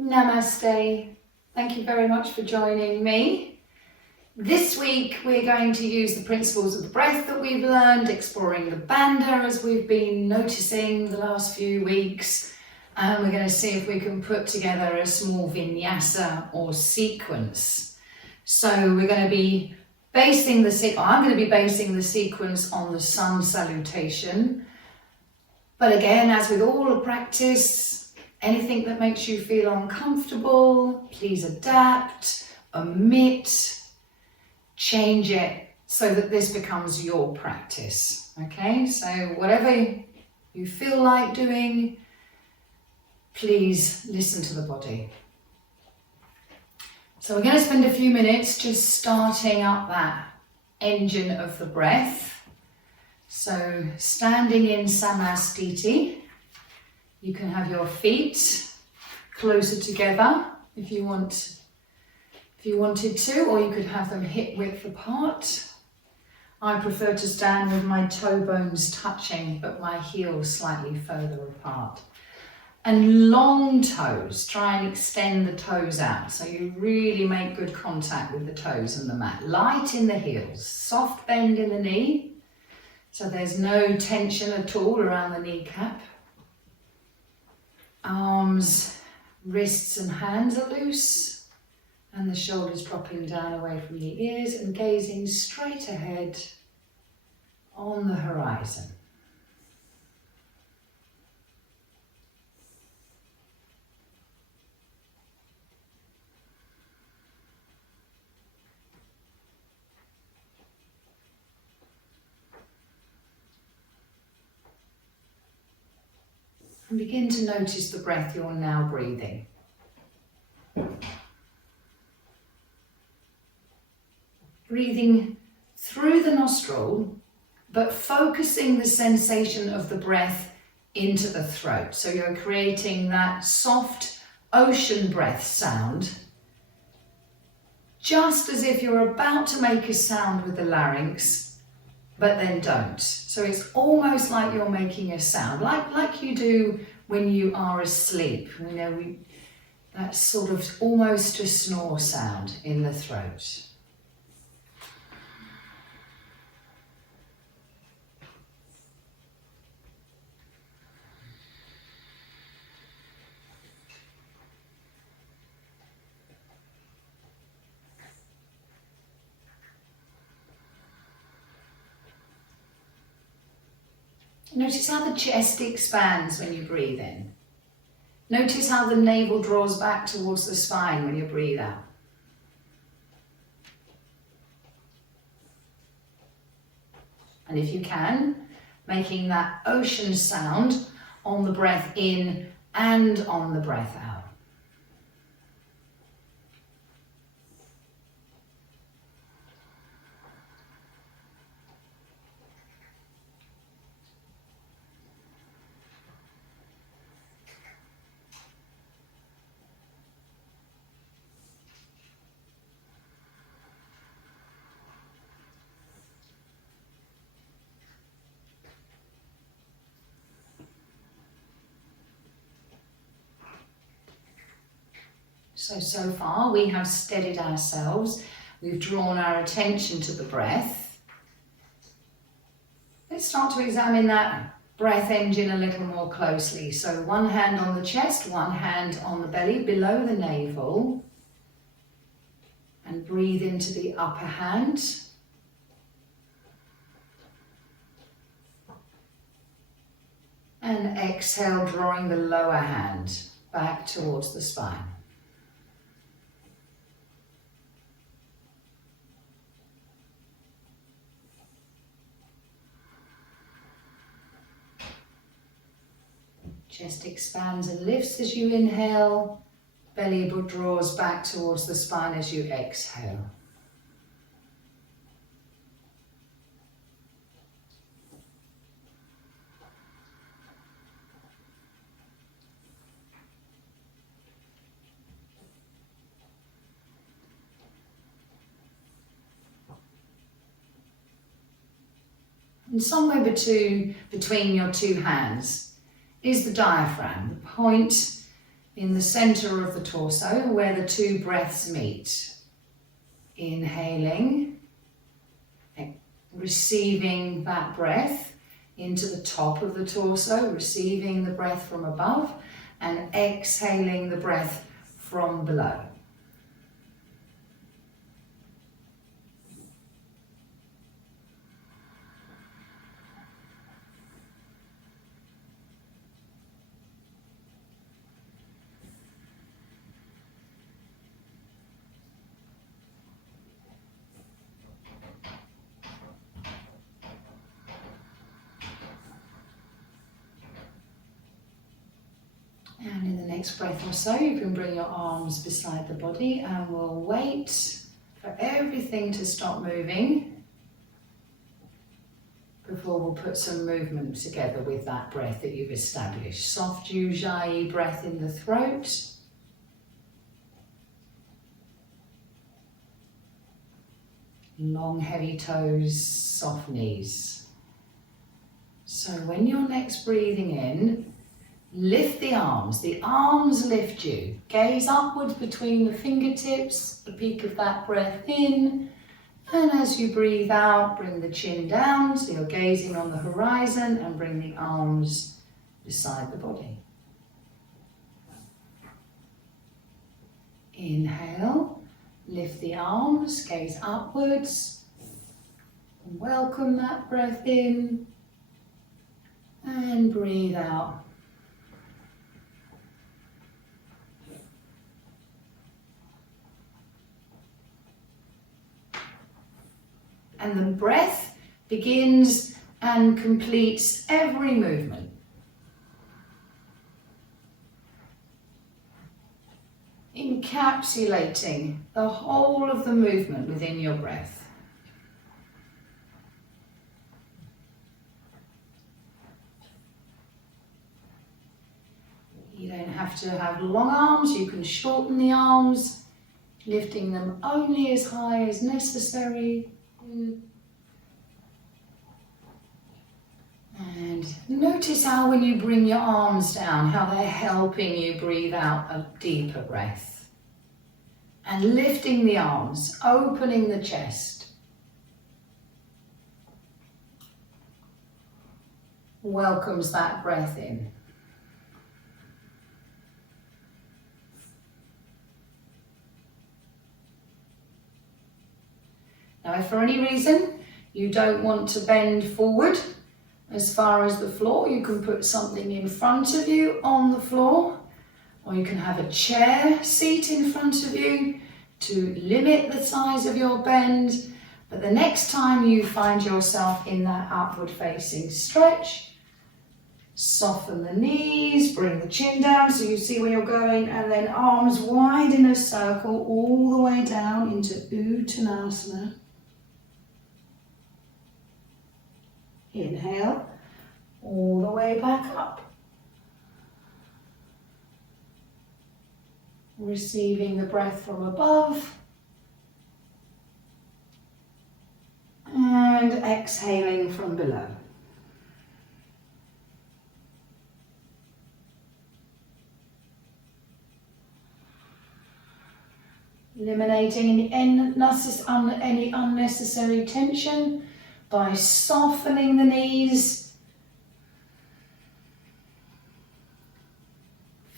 Namaste. Thank you very much for joining me. This week we're going to use the principles of the breath that we've learned, exploring the bandha as we've been noticing the last few weeks, and we're going to see if we can put together a small vinyasa or sequence. So we're going to be basing I'm going to be basing the sequence on the sun salutation. But again, as with all the practice, anything that makes you feel uncomfortable, please adapt, omit, change it so that this becomes your practice. Okay, so whatever you feel like doing, please listen to the body. So we're going to spend a few minutes just starting up that engine of the breath. So standing in Samastiti. You can have your feet closer together if you wanted to, or you could have them hip width apart. I prefer to stand with my toe bones touching, but my heels slightly further apart. And long toes, try and extend the toes out so you really make good contact with the toes and the mat. Light in the heels, soft bend in the knee, so there's no tension at all around the kneecap. Arms, wrists and hands are loose, and the shoulders dropping down away from the ears and gazing straight ahead on the horizon. And begin to notice the breath you're now breathing. Breathing through the nostril, but focusing the sensation of the breath into the throat. So you're creating that soft ocean breath sound, just as if you're about to make a sound with the larynx, but then don't. So it's almost like you're making a sound, like you do when you are asleep. You know, that's sort of almost a snore sound in the throat. Notice how the chest expands when you breathe in. Notice how the navel draws back towards the spine when you breathe out. And if you can, making that ocean sound on the breath in and on the breath out. So far we have steadied ourselves. We've drawn our attention to the breath. Let's start to examine that breath engine a little more closely. So one hand on the chest, one hand on the belly below the navel. And breathe into the upper hand. And exhale, drawing the lower hand back towards the spine. Chest expands and lifts as you inhale. Belly draws back towards the spine as you exhale. And somewhere between your two hands is the diaphragm, the point in the center of the torso where the two breaths meet. Inhaling, receiving that breath into the top of the torso, receiving the breath from above, and exhaling the breath from below. And in the next breath or so, you can bring your arms beside the body and we'll wait for everything to stop moving before we'll put some movement together with that breath that you've established. Soft Ujjayi breath in the throat. Long heavy toes, soft knees. So when you're next breathing in, lift the arms lift you. Gaze upwards between the fingertips, the peak of that breath in. And as you breathe out, bring the chin down, so you're gazing on the horizon, and bring the arms beside the body. Inhale, lift the arms, gaze upwards. Welcome that breath in. And breathe out. And the breath begins and completes every movement. Encapsulating the whole of the movement within your breath. You don't have to have long arms, you can shorten the arms, lifting them only as high as necessary. And notice how when you bring your arms down, how they're helping you breathe out a deeper breath. And lifting the arms, opening the chest. Welcomes that breath in. Now, if for any reason you don't want to bend forward as far as the floor, you can put something in front of you on the floor, or you can have a chair seat in front of you to limit the size of your bend. But the next time you find yourself in that upward facing stretch, soften the knees, bring the chin down so you see where you're going, and then arms wide in a circle all the way down into Uttanasana. Inhale, all the way back up. Receiving the breath from above. And exhaling from below. Eliminating any unnecessary tension by softening the knees,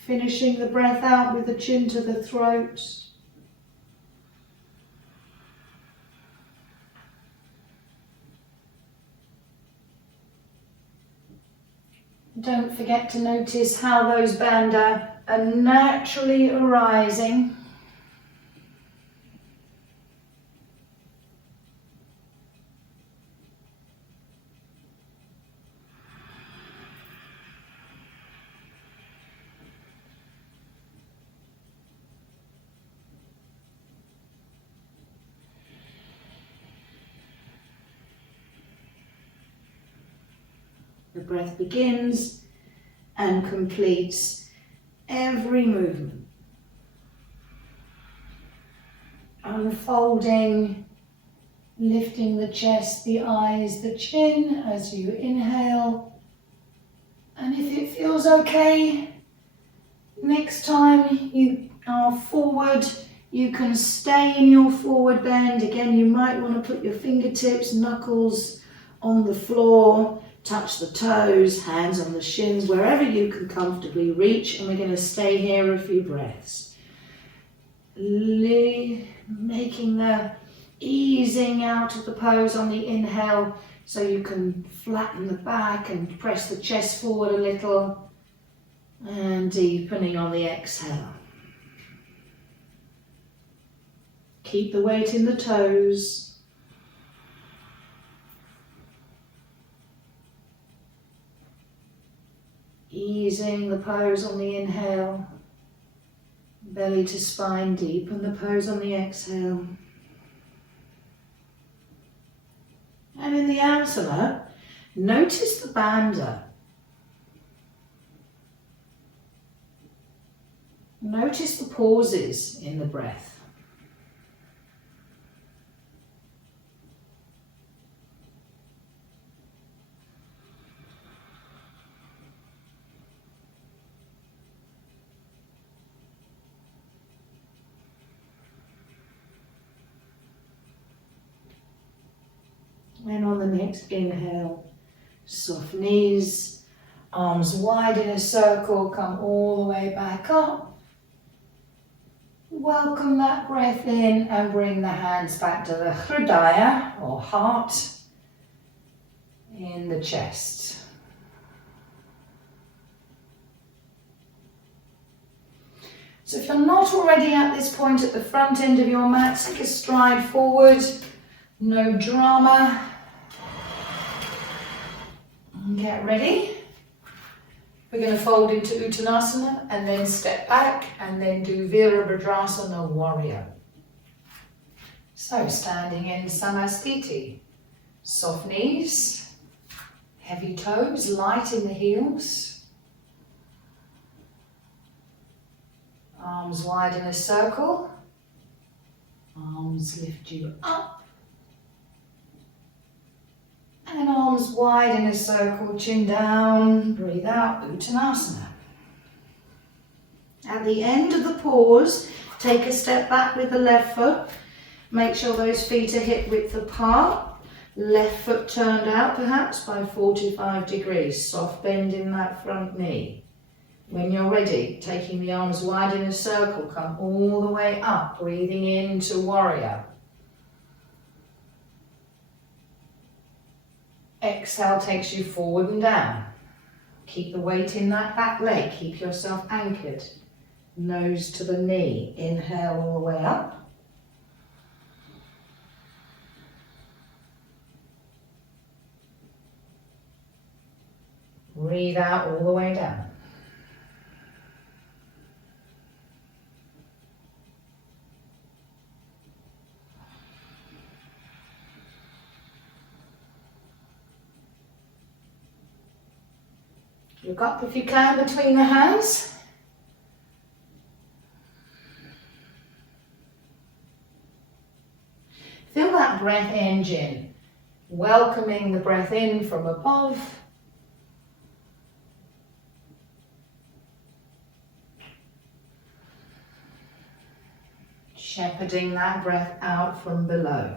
finishing the breath out with the chin to the throat. Don't forget to notice how those bandha are naturally arising. The breath begins and completes every movement. Unfolding, lifting the chest, the eyes, the chin as you inhale. And if it feels okay, next next time you are forward, you can stay in your forward bend. Again, you might want to put your fingertips, knuckles on the floor, touch the toes, hands on the shins, wherever you can comfortably reach. And we're going to stay here a few breaths. Making the easing out of the pose on the inhale, so you can flatten the back and press the chest forward a little, and deepening on the exhale. Keep the weight in the toes. Easing the pose on the inhale. Belly to spine, deepen the pose on the exhale. And in the Uttanasana, notice the bandha. Notice the pauses in the breath. And on the next inhale, soft knees, arms wide in a circle, come all the way back up. Welcome that breath in and bring the hands back to the hridaya or heart in the chest. So if you're not already at this point at the front end of your mat, take a stride forward, no drama. Get ready. We're going to fold into Uttanasana and then step back and then do Veerabhadrasana Warrior. So standing in Samastiti, soft knees, heavy toes, light in the heels. Arms wide in a circle. Arms lift you up. And arms wide in a circle, chin down, breathe out, Uttanasana. At the end of the pause, take a step back with the left foot. Make sure those feet are hip width apart. Left foot turned out perhaps by 45 degrees. Soft bend in that front knee. When you're ready, taking the arms wide in a circle, come all the way up, breathing into Warrior. Exhale takes you forward and down. Keep the weight in that back leg. Keep yourself anchored. Nose to the knee. Inhale all the way up. Breathe out all the way down. Look up if you can between the hands. Feel that breath engine, welcoming the breath in from above. Shepherding that breath out from below.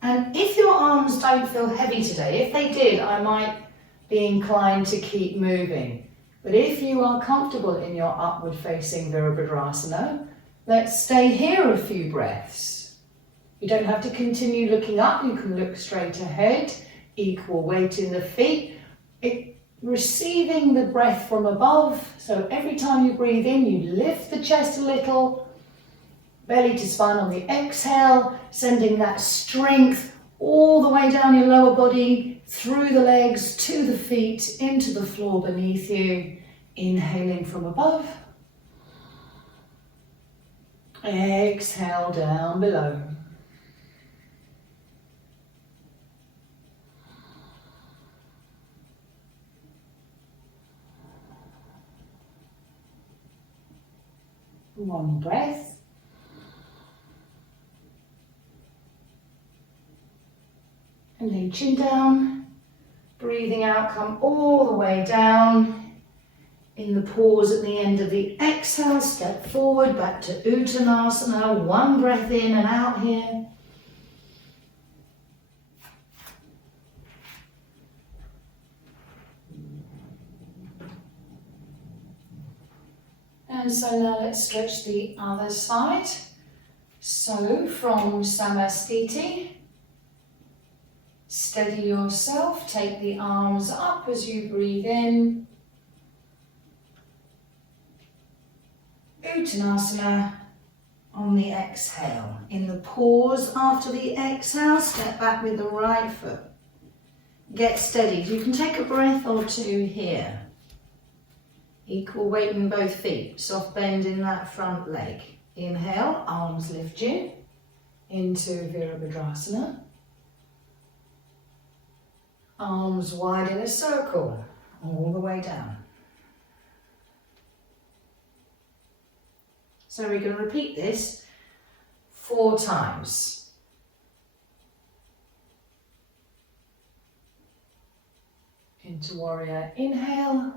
And if your arms don't feel heavy today, if they did, I might be inclined to keep moving. But if you are comfortable in your upward facing Veerabhadrasana, let's stay here a few breaths. You don't have to continue looking up, you can look straight ahead, equal weight in the feet, receiving the breath from above. So every time you breathe in, you lift the chest a little, belly to spine on the exhale, sending that strength all the way down your lower body, through the legs, to the feet, into the floor beneath you. Inhaling from above. Exhale down below. One breath. And then chin down, breathing out, come all the way down. In the pause at the end of the exhale, step forward back to Uttanasana. One breath in and out here. And so now let's stretch the other side. So from Samastiti, steady yourself, take the arms up as you breathe in. Uttanasana on the exhale. In the pause after the exhale, step back with the right foot. Get steady. You can take a breath or two here. Equal weight in both feet. Soft bend in that front leg. Inhale, arms lift you into Veerabhadrasana. Arms wide in a circle, all the way down. So we're going to repeat this 4 times. Into warrior, inhale.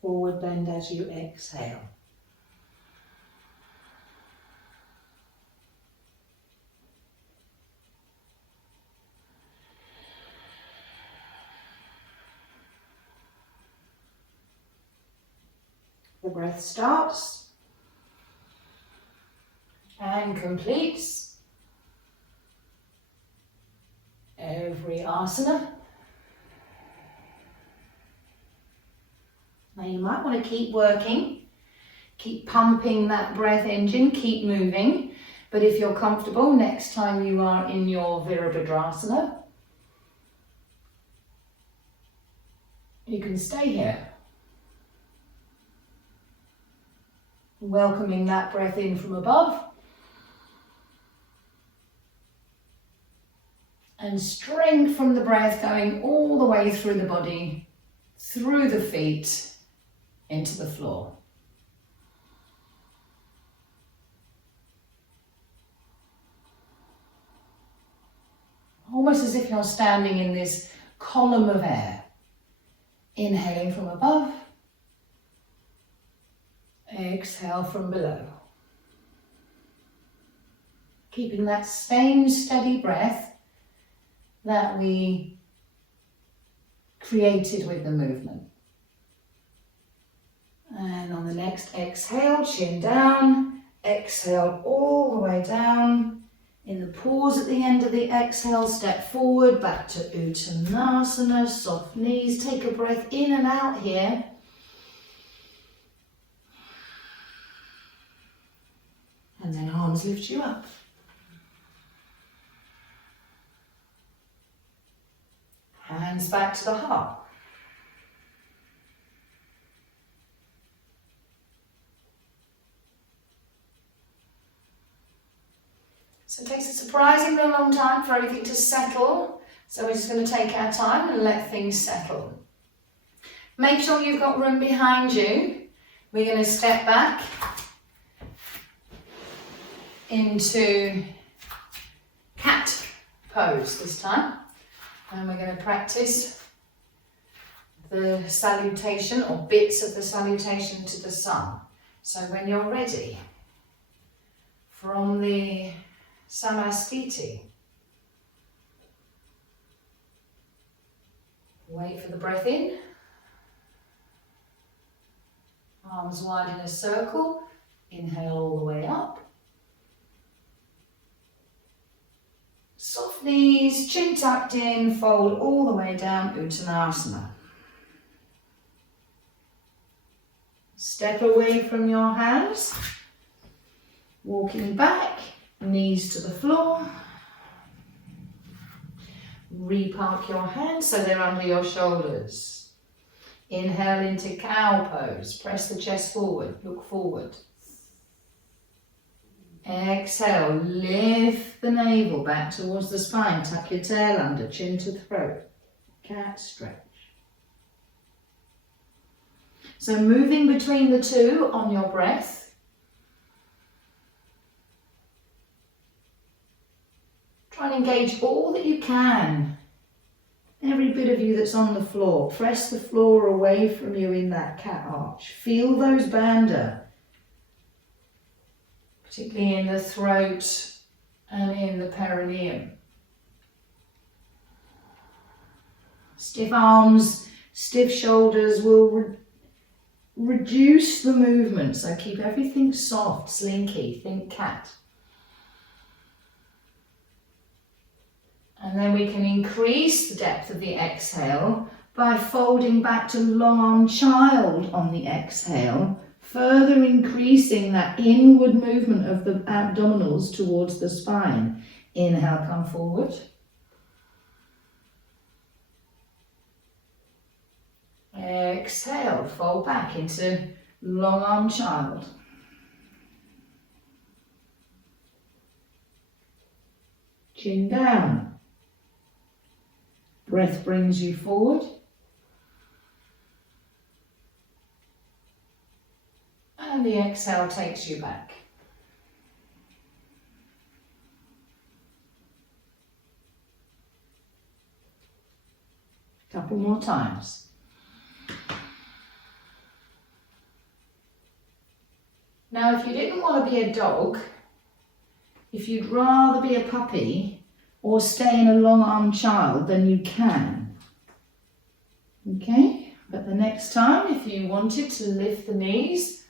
Forward bend as you exhale. The breath starts and completes every asana. Now you might want to keep working, keep pumping that breath engine, keep moving. But if you're comfortable, next time you are in your Veerabhadrasana, you can stay here. Welcoming that breath in from above. And strength from the breath going all the way through the body, through the feet, into the floor. Almost as if you're standing in this column of air. Inhaling from above. Exhale from below. Keeping that same steady breath that we created with the movement. And on the next exhale, chin down, exhale all the way down. In the pause at the end of the exhale, step forward, back to Uttanasana, soft knees, take a breath in and out here. And then arms lift you up. Hands back to the heart. So it takes a surprisingly long time for everything to settle. So we're just going to take our time and let things settle. Make sure you've got room behind you. We're going to step back into cat pose this time. And we're going to practice the salutation or bits of the salutation to the sun. So when you're ready, from the Samastiti, wait for the breath in, arms wide in a circle, inhale all the way up, soft knees, chin tucked in, fold all the way down, Uttanasana. Step away from your hands, walking back, knees to the floor. Repark your hands so they're under your shoulders. Inhale into cow pose, press the chest forward, look forward. Exhale, lift the navel back towards the spine, tuck your tail under, chin to throat, cat stretch. So moving between the two on your breath. Try and engage all that you can. Every bit of you that's on the floor. Press the floor away from you in that cat arch. Feel those bandha, particularly in the throat and in the perineum. Stiff arms, stiff shoulders will reduce the movement, so keep everything soft, slinky, think cat. And then we can increase the depth of the exhale by folding back to long arm child on the exhale, further increasing that inward movement of the abdominals towards the spine. Inhale, come forward. Exhale, fold back into long arm child. Chin down. Breath brings you forward. And the exhale takes you back. Couple more times. Now, if you didn't want to be a dog, if you'd rather be a puppy or stay in a long arm child, then you can. Okay? But the next time, if you wanted to lift the knees,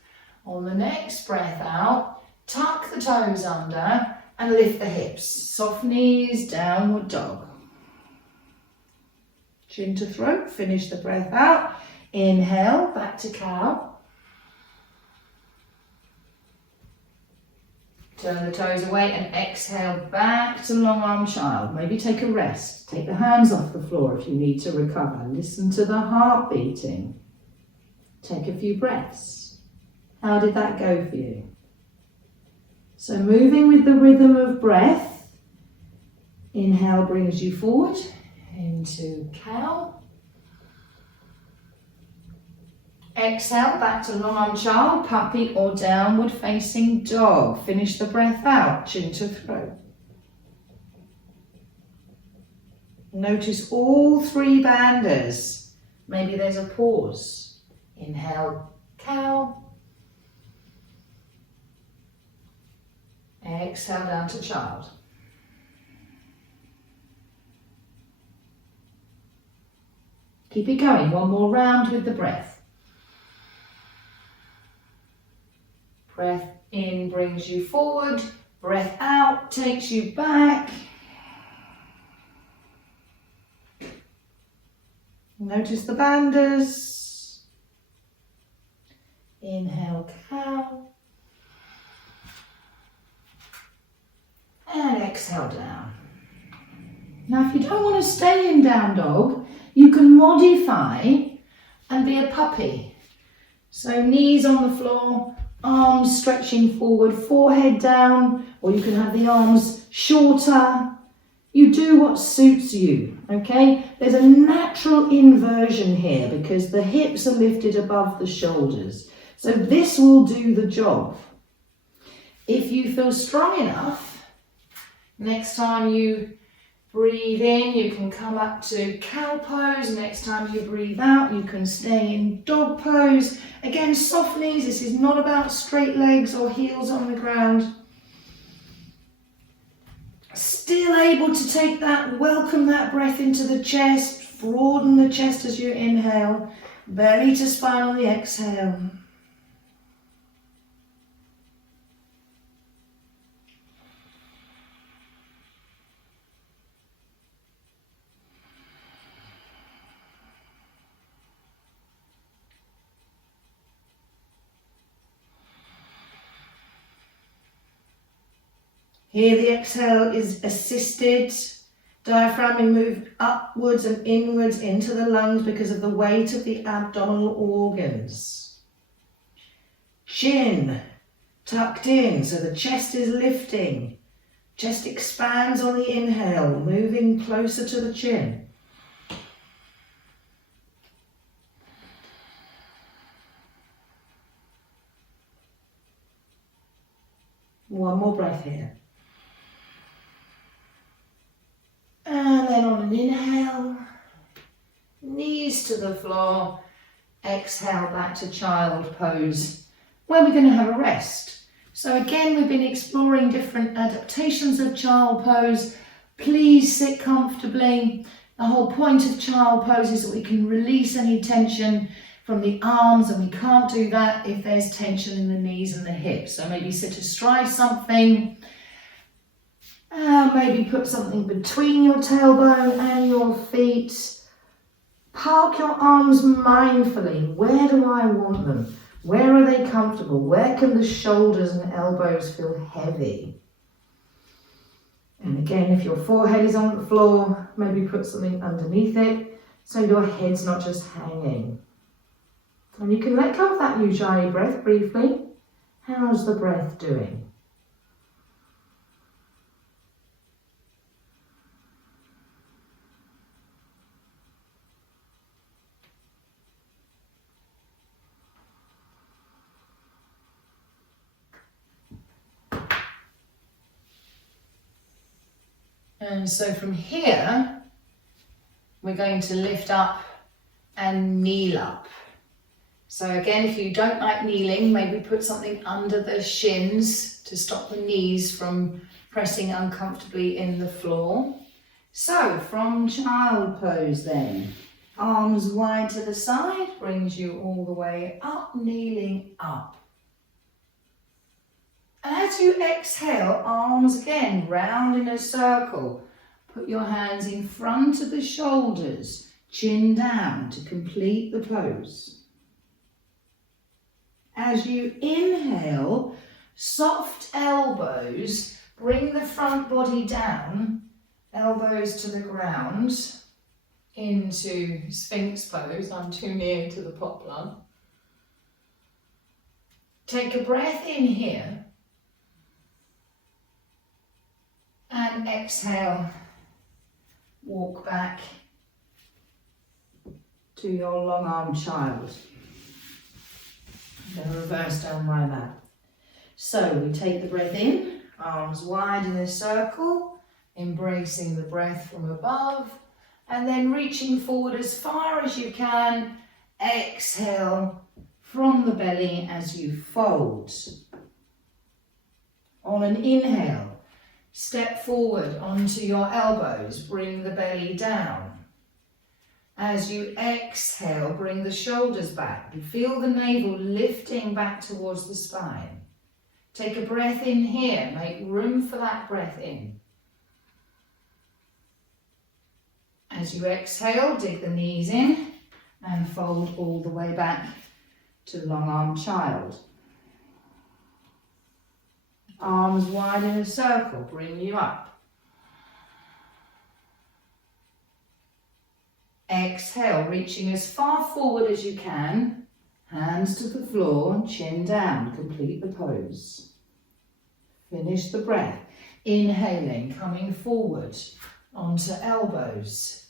on the next breath out, tuck the toes under and lift the hips. Soft knees, downward dog. Chin to throat, finish the breath out. Inhale, back to cow. Turn the toes away and exhale back to long arm child. Maybe take a rest. Take the hands off the floor if you need to recover. Listen to the heart beating. Take a few breaths. How did that go for you? So moving with the rhythm of breath. Inhale brings you forward into cow. Exhale, back to long arm child, puppy or downward facing dog. Finish the breath out, chin to throat. Notice all three bandhas. Maybe there's a pause. Inhale, cow. Exhale down to child. Keep it going, one more round with the breath. Breath in brings you forward, breath out takes you back. Notice the bandhas. Inhale, cow. And exhale down. Now if you don't want to stay in down dog, you can modify and be a puppy. So knees on the floor, arms stretching forward, forehead down, or you can have the arms shorter. You do what suits you, okay? There's a natural inversion here because the hips are lifted above the shoulders. So this will do the job. If you feel strong enough, next time you breathe in, you can come up to cow pose. Next time you breathe out, you can stay in dog pose. Again, soft knees. This is not about straight legs or heels on the ground. Still able to take that, welcome that breath into the chest. Broaden the chest as you inhale. Belly to spine on the exhale. Here the exhale is assisted. Diaphragm will move upwards and inwards into the lungs because of the weight of the abdominal organs. Chin tucked in, so the chest is lifting. Chest expands on the inhale, moving closer to the chin. One more breath here. And then on an inhale, knees to the floor, exhale back to child pose, where we're going to have a rest. So again, we've been exploring different adaptations of child pose. Please sit comfortably. The whole point of child pose is that we can release any tension from the arms, and we can't do that if there's tension in the knees and the hips. So maybe sit astride something. Maybe put something between your tailbone and your feet. Park your arms mindfully. Where do I want them? Where are they comfortable? Where can the shoulders and elbows feel heavy? And again, if your forehead is on the floor, maybe put something underneath it so your head's not just hanging. And you can let go of that Ujjayi breath briefly. How's the breath doing? And so from here, we're going to lift up and kneel up. So again, if you don't like kneeling, maybe put something under the shins to stop the knees from pressing uncomfortably in the floor. So from child pose then, arms wide to the side, brings you all the way up, kneeling up. And as you exhale, arms again round in a circle. Put your hands in front of the shoulders, chin down to complete the pose. As you inhale, soft elbows, bring the front body down, elbows to the ground, into Sphinx Pose. I'm too near to the poplar. Take a breath in here. And exhale, walk back to your long arm child. Then reverse down my mat. So we take the breath in, arms wide in a circle, embracing the breath from above, and then reaching forward as far as you can. Exhale from the belly as you fold. On an inhale, step forward onto your elbows, bring the belly down. As you exhale, bring the shoulders back. You feel the navel lifting back towards the spine. Take a breath in here, make room for that breath in. As you exhale, dig the knees in and fold all the way back to long arm child. Arms wide in a circle, bring you up. Exhale, reaching as far forward as you can, hands to the floor, chin down, complete the pose. Finish the breath. Inhaling, coming forward onto elbows,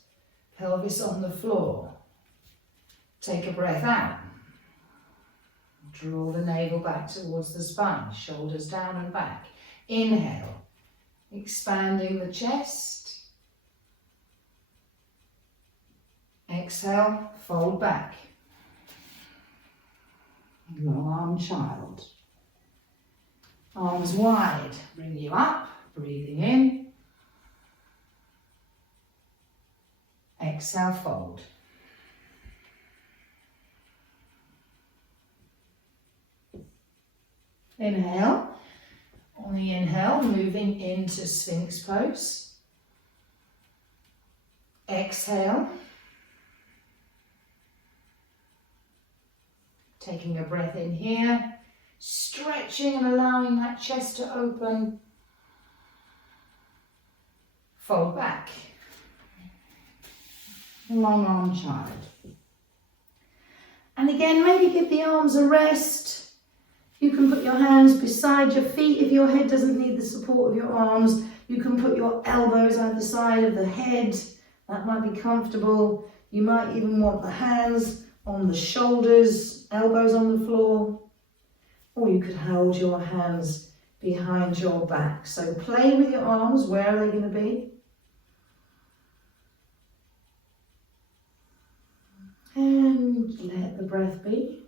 pelvis on the floor. Take a breath out. Draw the navel back towards the spine, shoulders down and back. Inhale, expanding the chest. Exhale, fold back. Long arm child. Arms wide, bring you up, breathing in. Exhale, fold. Inhale. On the inhale, moving into Sphinx Pose. Exhale. Taking a breath in here, stretching and allowing that chest to open. Fold back. Long arm child. And again, maybe give the arms a rest. You can put your hands beside your feet if your head doesn't need the support of your arms. You can put your elbows either side of the head. That might be comfortable. You might even want the hands on the shoulders, elbows on the floor. Or you could hold your hands behind your back. So play with your arms. Where are they going to be? Just let the breath be.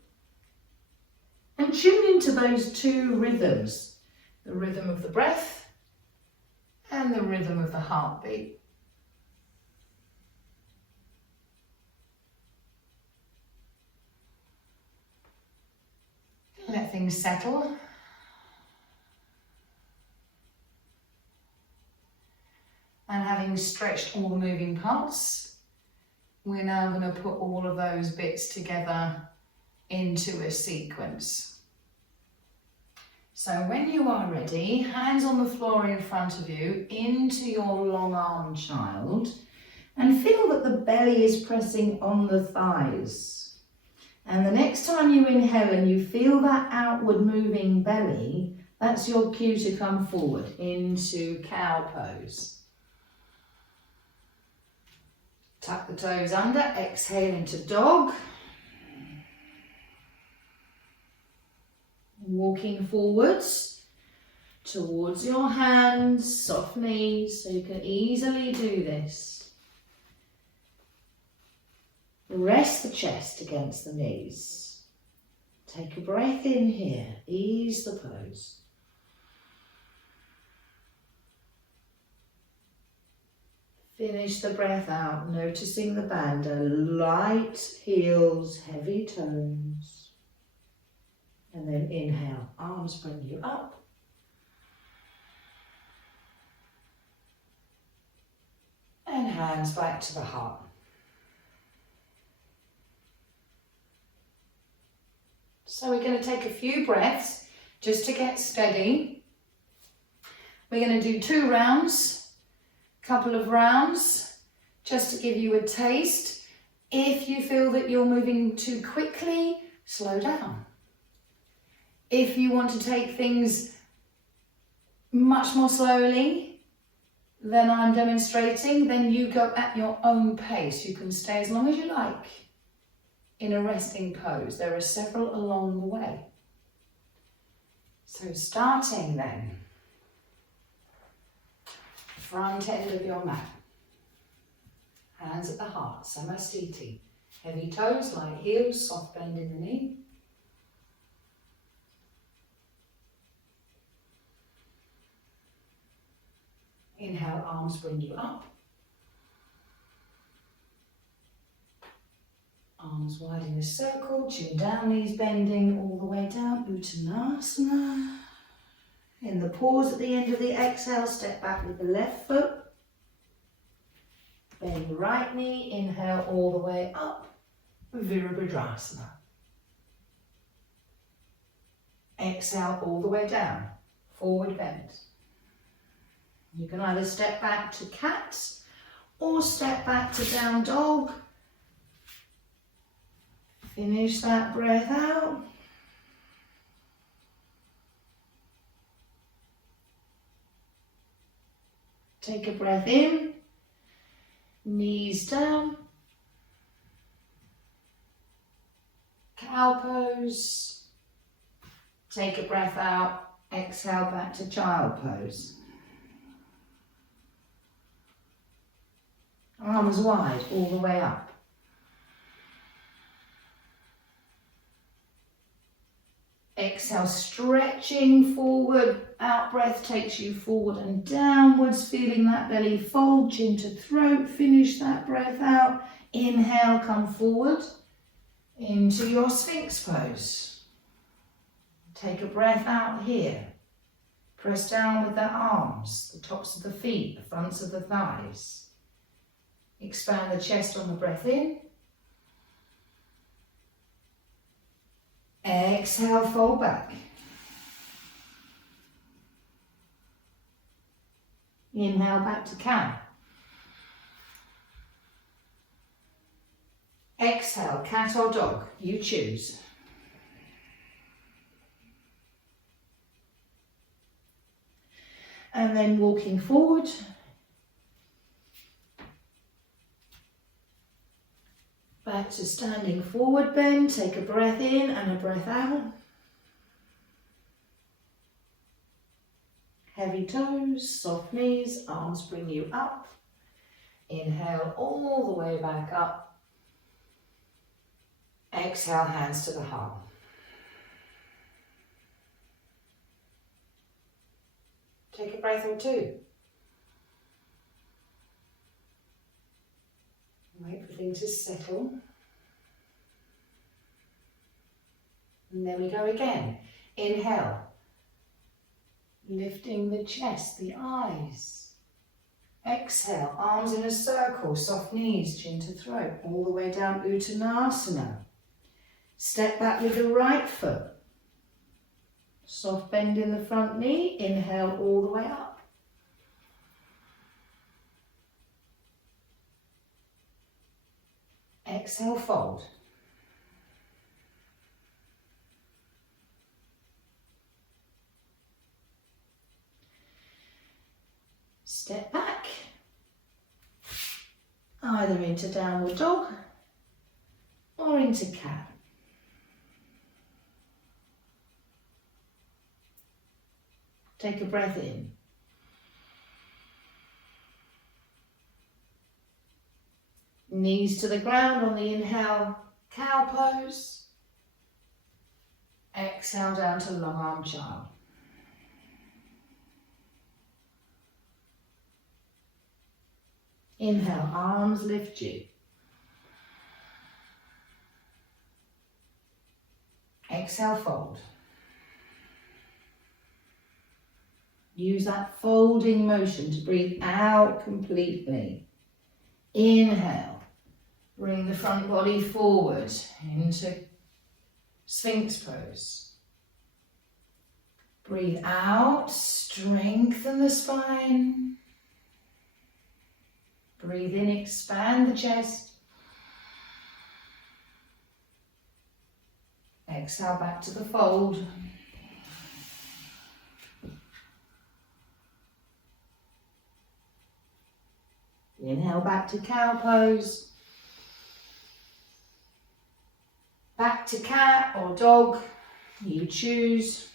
And tune into those two rhythms, the rhythm of the breath and the rhythm of the heartbeat. Let things settle. And having stretched all the moving parts, we're now going to put all of those bits together into a sequence. So when you are ready, hands on the floor in front of you, into your long arm child, and feel that the belly is pressing on the thighs. And the next time you inhale and you feel that outward moving belly, that's your cue to come forward into cow pose. Tuck the toes under, exhale into dog. Walking forwards towards your hands, soft knees, so you can easily do this. Rest the chest against the knees. Take a breath in here, ease the pose. Finish the breath out, noticing the bandha, light heels, heavy toes. And then inhale, arms bring you up. And hands back to the heart. So we're going to take a few breaths just to get steady. We're going to do 2 rounds. Couple of rounds just to give you a taste. If you feel that you're moving too quickly, slow down. If you want to take things much more slowly than I'm demonstrating, then you go at your own pace. You can stay as long as you like in a resting pose. There are several along the way. So starting then. Front end of your mat. Hands at the heart, Samastiti. Heavy toes, light heels, soft bend in the knee. Inhale, arms bring you up. Arms wide in a circle, chin down, knees bending all the way down, Uttanasana. In the pause at the end of the exhale, step back with the left foot. Bend the right knee, inhale all the way up, Veerabhadrasana. Exhale all the way down, forward bend. You can either step back to cat or step back to down dog. Finish that breath out. Take a breath in, knees down, cow pose. Take a breath out, exhale back to child pose. Arms wide all the way up. Exhale, stretching forward. Out breath takes you forward and downwards, feeling that belly fold, chin to throat. Finish that breath out. Inhale, come forward into your Sphinx Pose. Take a breath out here. Press down with the arms, the tops of the feet, the fronts of the thighs. Expand the chest on the breath in. Exhale, fold back. Inhale, back to cow. Exhale, cat or dog, you choose. And then walking forward. Back to standing forward bend. Take a breath in and a breath out. Heavy toes, soft knees, arms bring you up. Inhale all the way back up. Exhale, hands to the heart. Take a breath or two. Wait for things to settle. And then we go again. Inhale. Lifting the chest, the eyes. Exhale, arms in a circle, soft knees, chin to throat, all the way down, Uttanasana. Step back with the right foot. Soft bend in the front knee, inhale all the way up. Exhale, fold. Step back, either into downward dog or into cat. Take a breath in. Knees to the ground on the inhale, cow pose. Exhale down to long arm child. Inhale, arms lift you. Exhale, fold. Use that folding motion to breathe out completely. Inhale, bring the front body forward into Sphinx Pose. Breathe out, strengthen the spine. Breathe in, expand the chest. Exhale back to the fold. Inhale back to cow pose. Back to cat or dog, you choose.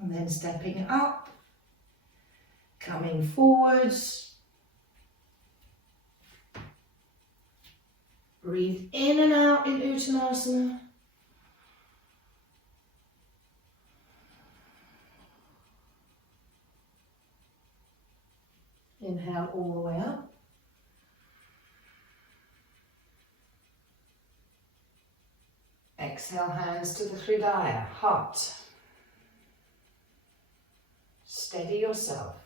And then stepping up. Coming forwards. Breathe in and out in Uttanasana. Inhale all the way up. Exhale, hands to the Hridaya, heart. Steady yourself.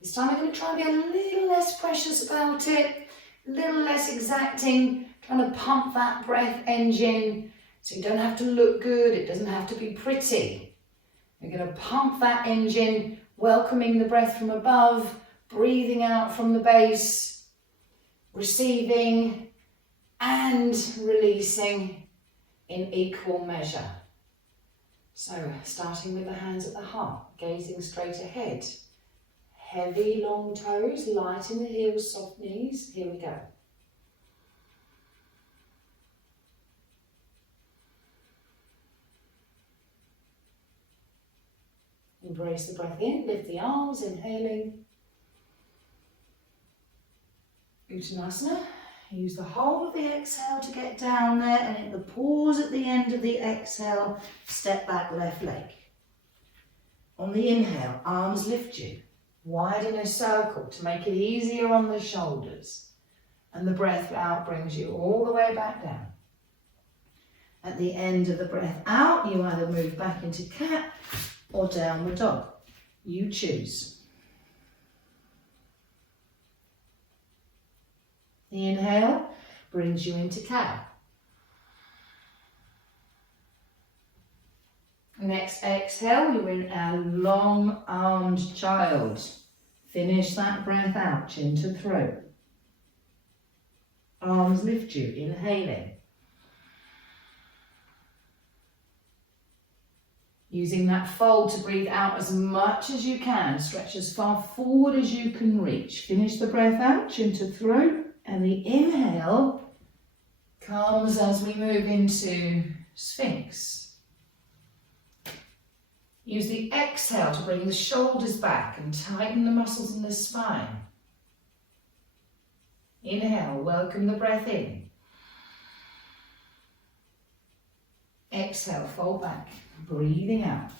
This time I'm going to try and be a little less precious about it, a little less exacting, trying to pump that breath engine so you don't have to look good, it doesn't have to be pretty. You're going to pump that engine, welcoming the breath from above, breathing out from the base, receiving and releasing in equal measure. So starting with the hands at the heart, gazing straight ahead. Heavy, long toes, light in the heels, soft knees. Here we go. Embrace the breath in, lift the arms, inhaling. Uttanasana. Use the whole of the exhale to get down there, and at the pause at the end of the exhale, step back left leg. On the inhale, arms lift you. Wide in a circle to make it easier on the shoulders. And the breath out brings you all the way back down. At the end of the breath out, you either move back into cat or downward dog. You choose. The inhale brings you into cow. Next exhale, you're in our long-armed child. Finish that breath out, chin to throat. Arms lift you, inhaling. Using that fold to breathe out as much as you can. Stretch as far forward as you can reach. Finish the breath out, chin to throat. And the inhale, comes as we move into Sphinx. Use the exhale to bring the shoulders back and tighten the muscles in the spine. Inhale, welcome the breath in. Exhale, fold back, breathing out.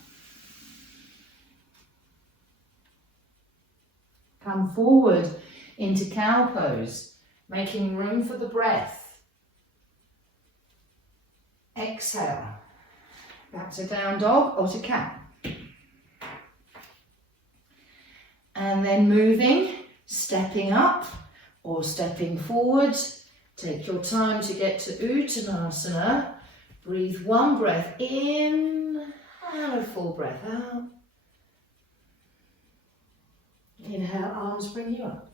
Come forward into cow pose, making room for the breath. Exhale, back to down dog or to cat. And then moving, stepping up or stepping forward. Take your time to get to Uttanasana. Breathe one breath in and a full breath out. Inhale, arms bring you up.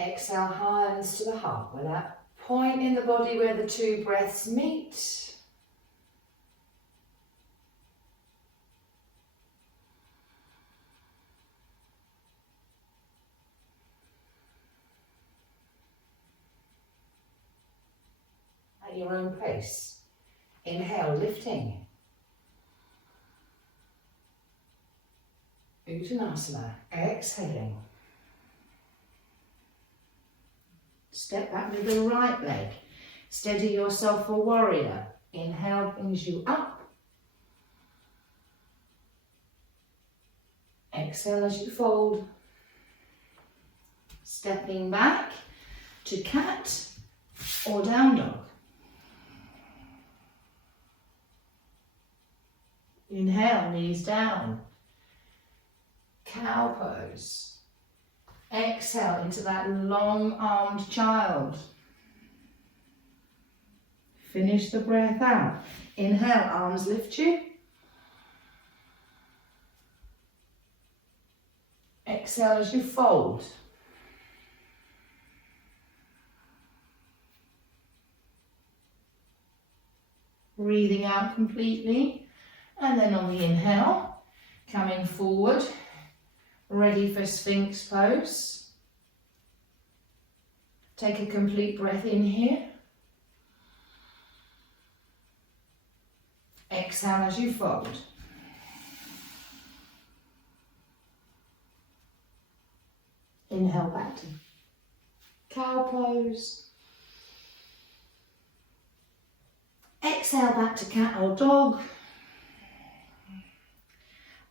Exhale, hands to the heart, where that point in the body where the two breaths meet. At your own pace. Inhale, lifting. Uttanasana, exhaling. Step back with the right leg. Steady yourself for warrior. Inhale brings you up. Exhale as you fold. Stepping back to cat or down dog. Inhale, knees down. Cow pose. Exhale into that long-armed child. Finish the breath out. Inhale, arms lift you. Exhale as you fold. Breathing out completely. And then on the inhale, coming forward, ready for Sphinx Pose. Take a complete breath in here. Exhale as you fold. Inhale back to cow pose. Exhale back to cat or dog.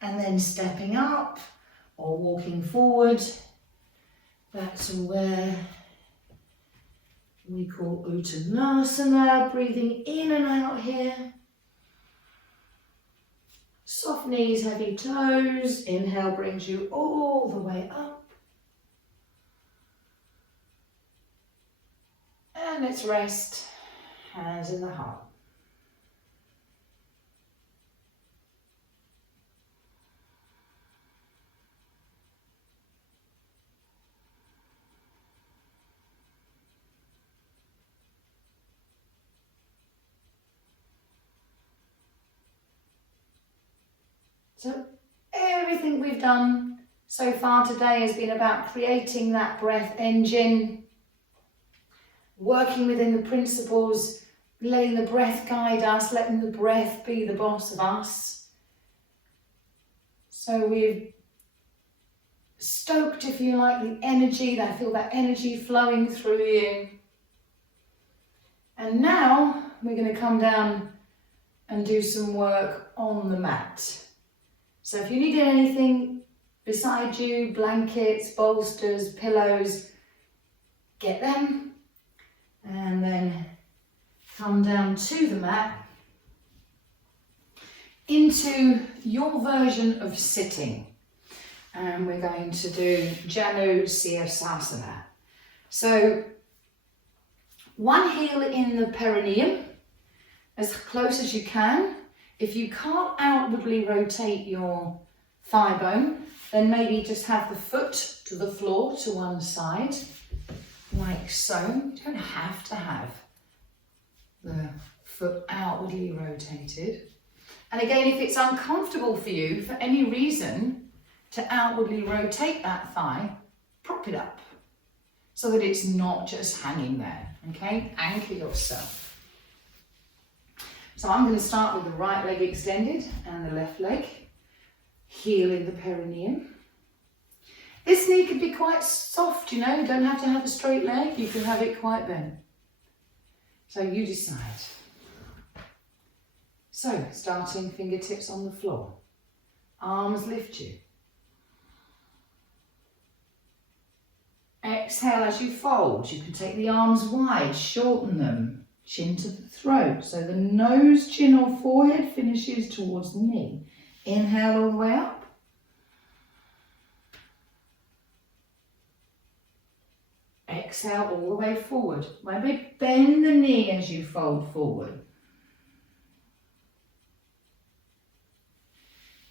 And then stepping up or walking forward back to where we call Uttanasana, breathing in and out here. Soft knees, heavy toes. Inhale brings you all the way up. And let's rest, hands in the heart. So everything we've done so far today has been about creating that breath engine, working within the principles, letting the breath guide us, letting the breath be the boss of us. So we've stoked, if you like, the energy, I feel that energy flowing through you. And now we're going to come down and do some work on the mat. So if you need anything beside you, blankets, bolsters, pillows, get them. And then come down to the mat into your version of sitting. And we're going to do Janu Shavasana. So one heel in the perineum, as close as you can. If you can't outwardly rotate your thigh bone, then maybe just have the foot to the floor to one side, like so. You don't have to have the foot outwardly rotated. And again, if it's uncomfortable for you, for any reason, to outwardly rotate that thigh, prop it up. so that it's not just hanging there, okay? Anchor yourself. So I'm going to start with the right leg extended and the left leg, heel in the perineum. This knee could be quite soft, you know, you don't have to have a straight leg, you can have it quite bent. So you decide. So, starting fingertips on the floor, arms lift you. Exhale as you fold. You can take the arms wide, shorten them, chin to the throat. So the nose, chin or forehead finishes towards the knee. Inhale all the way up. Exhale all the way forward. Maybe bend the knee as you fold forward.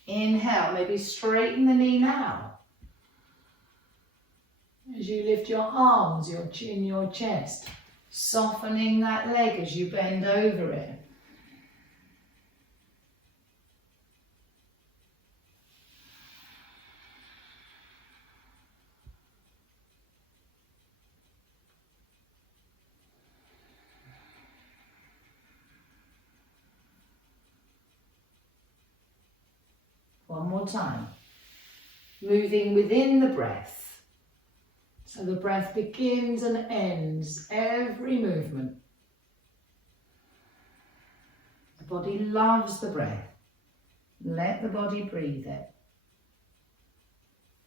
Inhale, maybe straighten the knee now. As you lift your arms, your chin, your chest, softening that leg as you bend over it. One more time. Moving within the breath. So the breath begins and ends every movement. The body loves the breath. Let the body breathe it.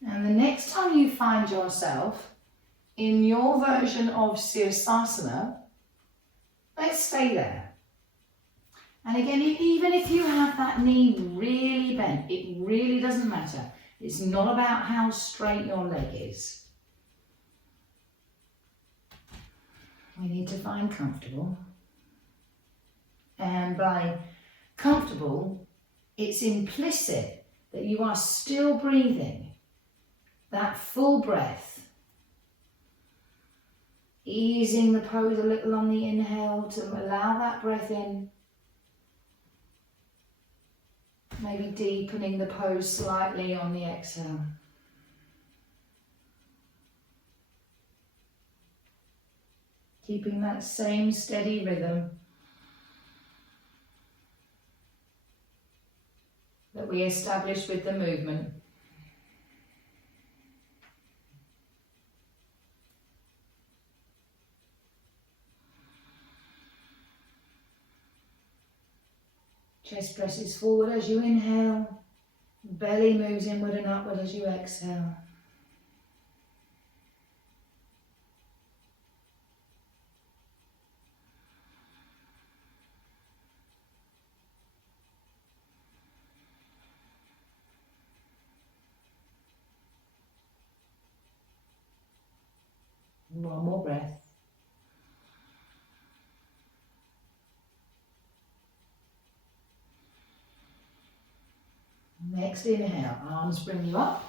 And the next time you find yourself in your version of Shavasana, let's stay there. And again, even if you have that knee really bent, it really doesn't matter. It's not about how straight your leg is. We need to find comfortable. And by comfortable, it's implicit that you are still breathing that full breath. Easing the pose a little on the inhale to allow that breath in. Maybe deepening the pose slightly on the exhale. Keeping that same steady rhythm that we established with the movement. Chest presses forward as you inhale, belly moves inward and upward as you exhale. One more breath. Next inhale, arms bring you up.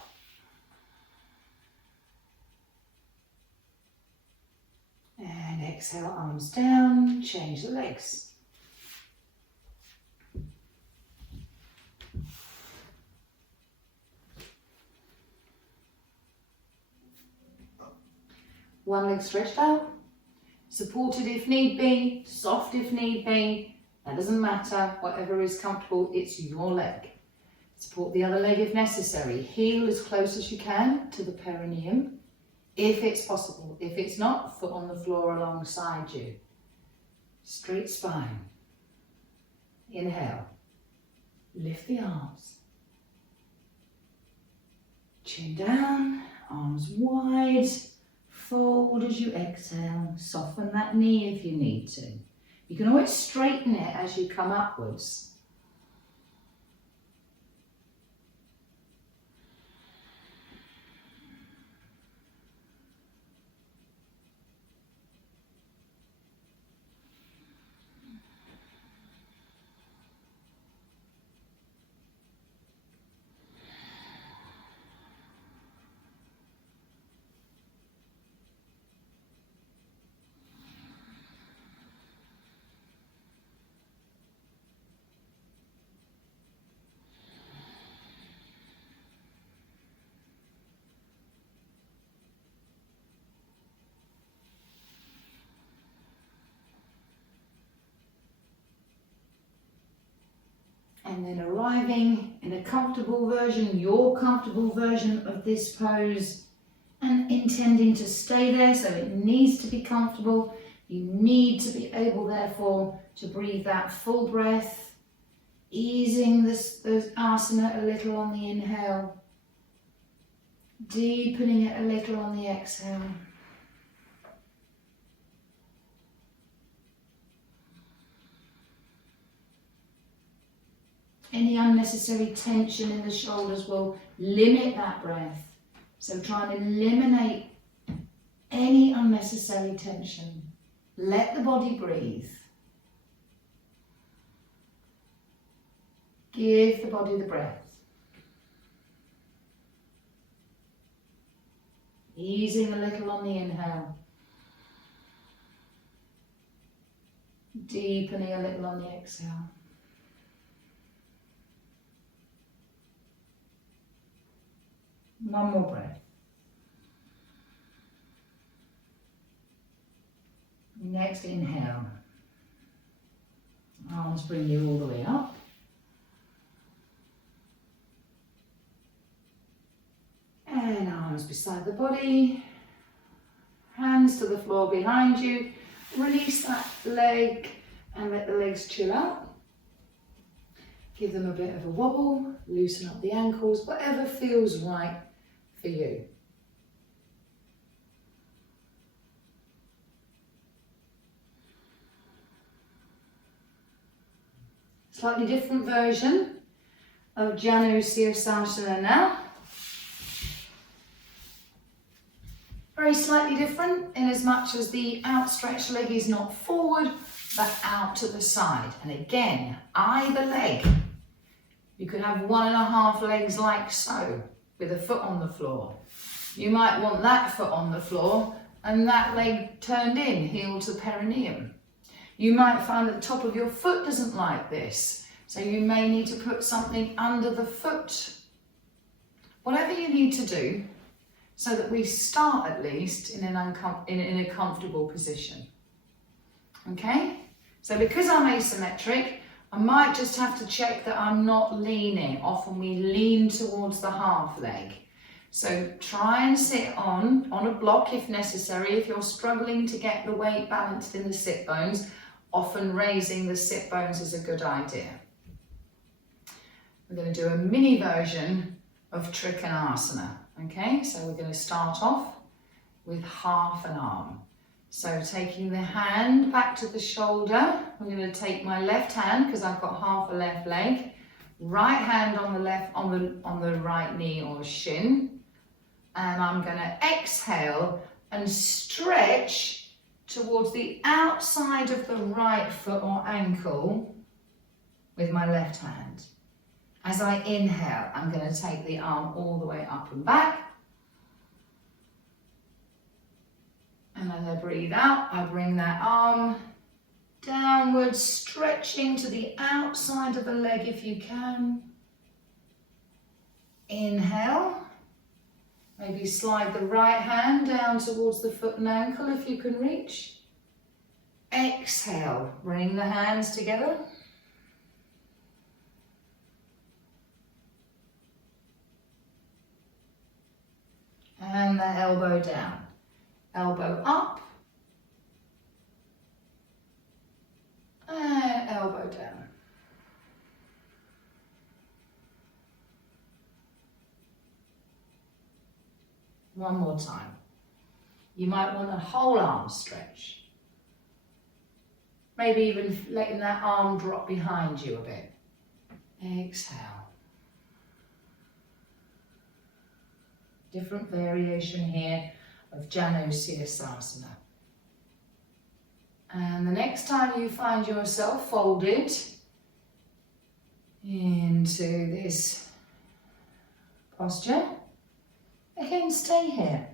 And exhale, arms down, change the legs. One leg stretched out, supported if need be, soft if need be. That doesn't matter, whatever is comfortable, it's your leg. Support the other leg if necessary. Heel as close as you can to the perineum, if it's possible. If it's not, foot on the floor alongside you. Straight spine. Inhale. Lift the arms. Chin down, arms wide. Fold as you exhale. Soften that knee if you need to. You can always straighten it as you come upwards. and then arriving in a comfortable version, your comfortable version of this pose, and intending to stay there. So it needs to be comfortable. You need to be able, therefore, to breathe that full breath, easing those asana a little on the inhale, deepening it a little on the exhale. Any unnecessary tension in the shoulders will limit that breath. So try and eliminate any unnecessary tension. Let the body breathe. Give the body the breath. Easing a little on the inhale. Deepening a little on the exhale. One more breath. Next inhale. Arms bring you all the way up. And arms beside the body. Hands to the floor behind you. Release that leg and let the legs chill out. Give them a bit of a wobble. Loosen up the ankles. Whatever feels right for you. Slightly different version of Shavasana now. Very slightly different in as much as the outstretched leg is not forward but out to the side. And again, either leg. You could have 1.5 legs like so, with a foot on the floor. You might want that foot on the floor and that leg turned in, heel to perineum. You might find that the top of your foot doesn't like this, so you may need to put something under the foot. Whatever you need to do, so that we start at least in a comfortable position. Okay? So because I'm asymmetric, I might just have to check that I'm not leaning. Often we lean towards the half leg. So try and sit on a block if necessary. If you're struggling to get the weight balanced in the sit bones, often raising the sit bones is a good idea. We're going to do a mini version of Trikonasana. Okay, so we're going to start off with half an arm. So taking the hand back to the shoulder, I'm going to take my left hand because I've got half a left leg, right hand on the right knee or shin, and I'm going to exhale and stretch towards the outside of the right foot or ankle with my left hand. As I inhale, I'm going to take the arm all the way up and back. And as I breathe out, I bring that arm downwards, stretching to the outside of the leg if you can. Inhale. Maybe slide the right hand down towards the foot and ankle if you can reach. Exhale, bring the hands together. And the elbow down. Elbow up. And elbow down. One more time. You might want a whole arm stretch. Maybe even letting that arm drop behind you a bit. Exhale. Different variation here of Shavasana. And the next time you find yourself folded into this posture, again, stay here.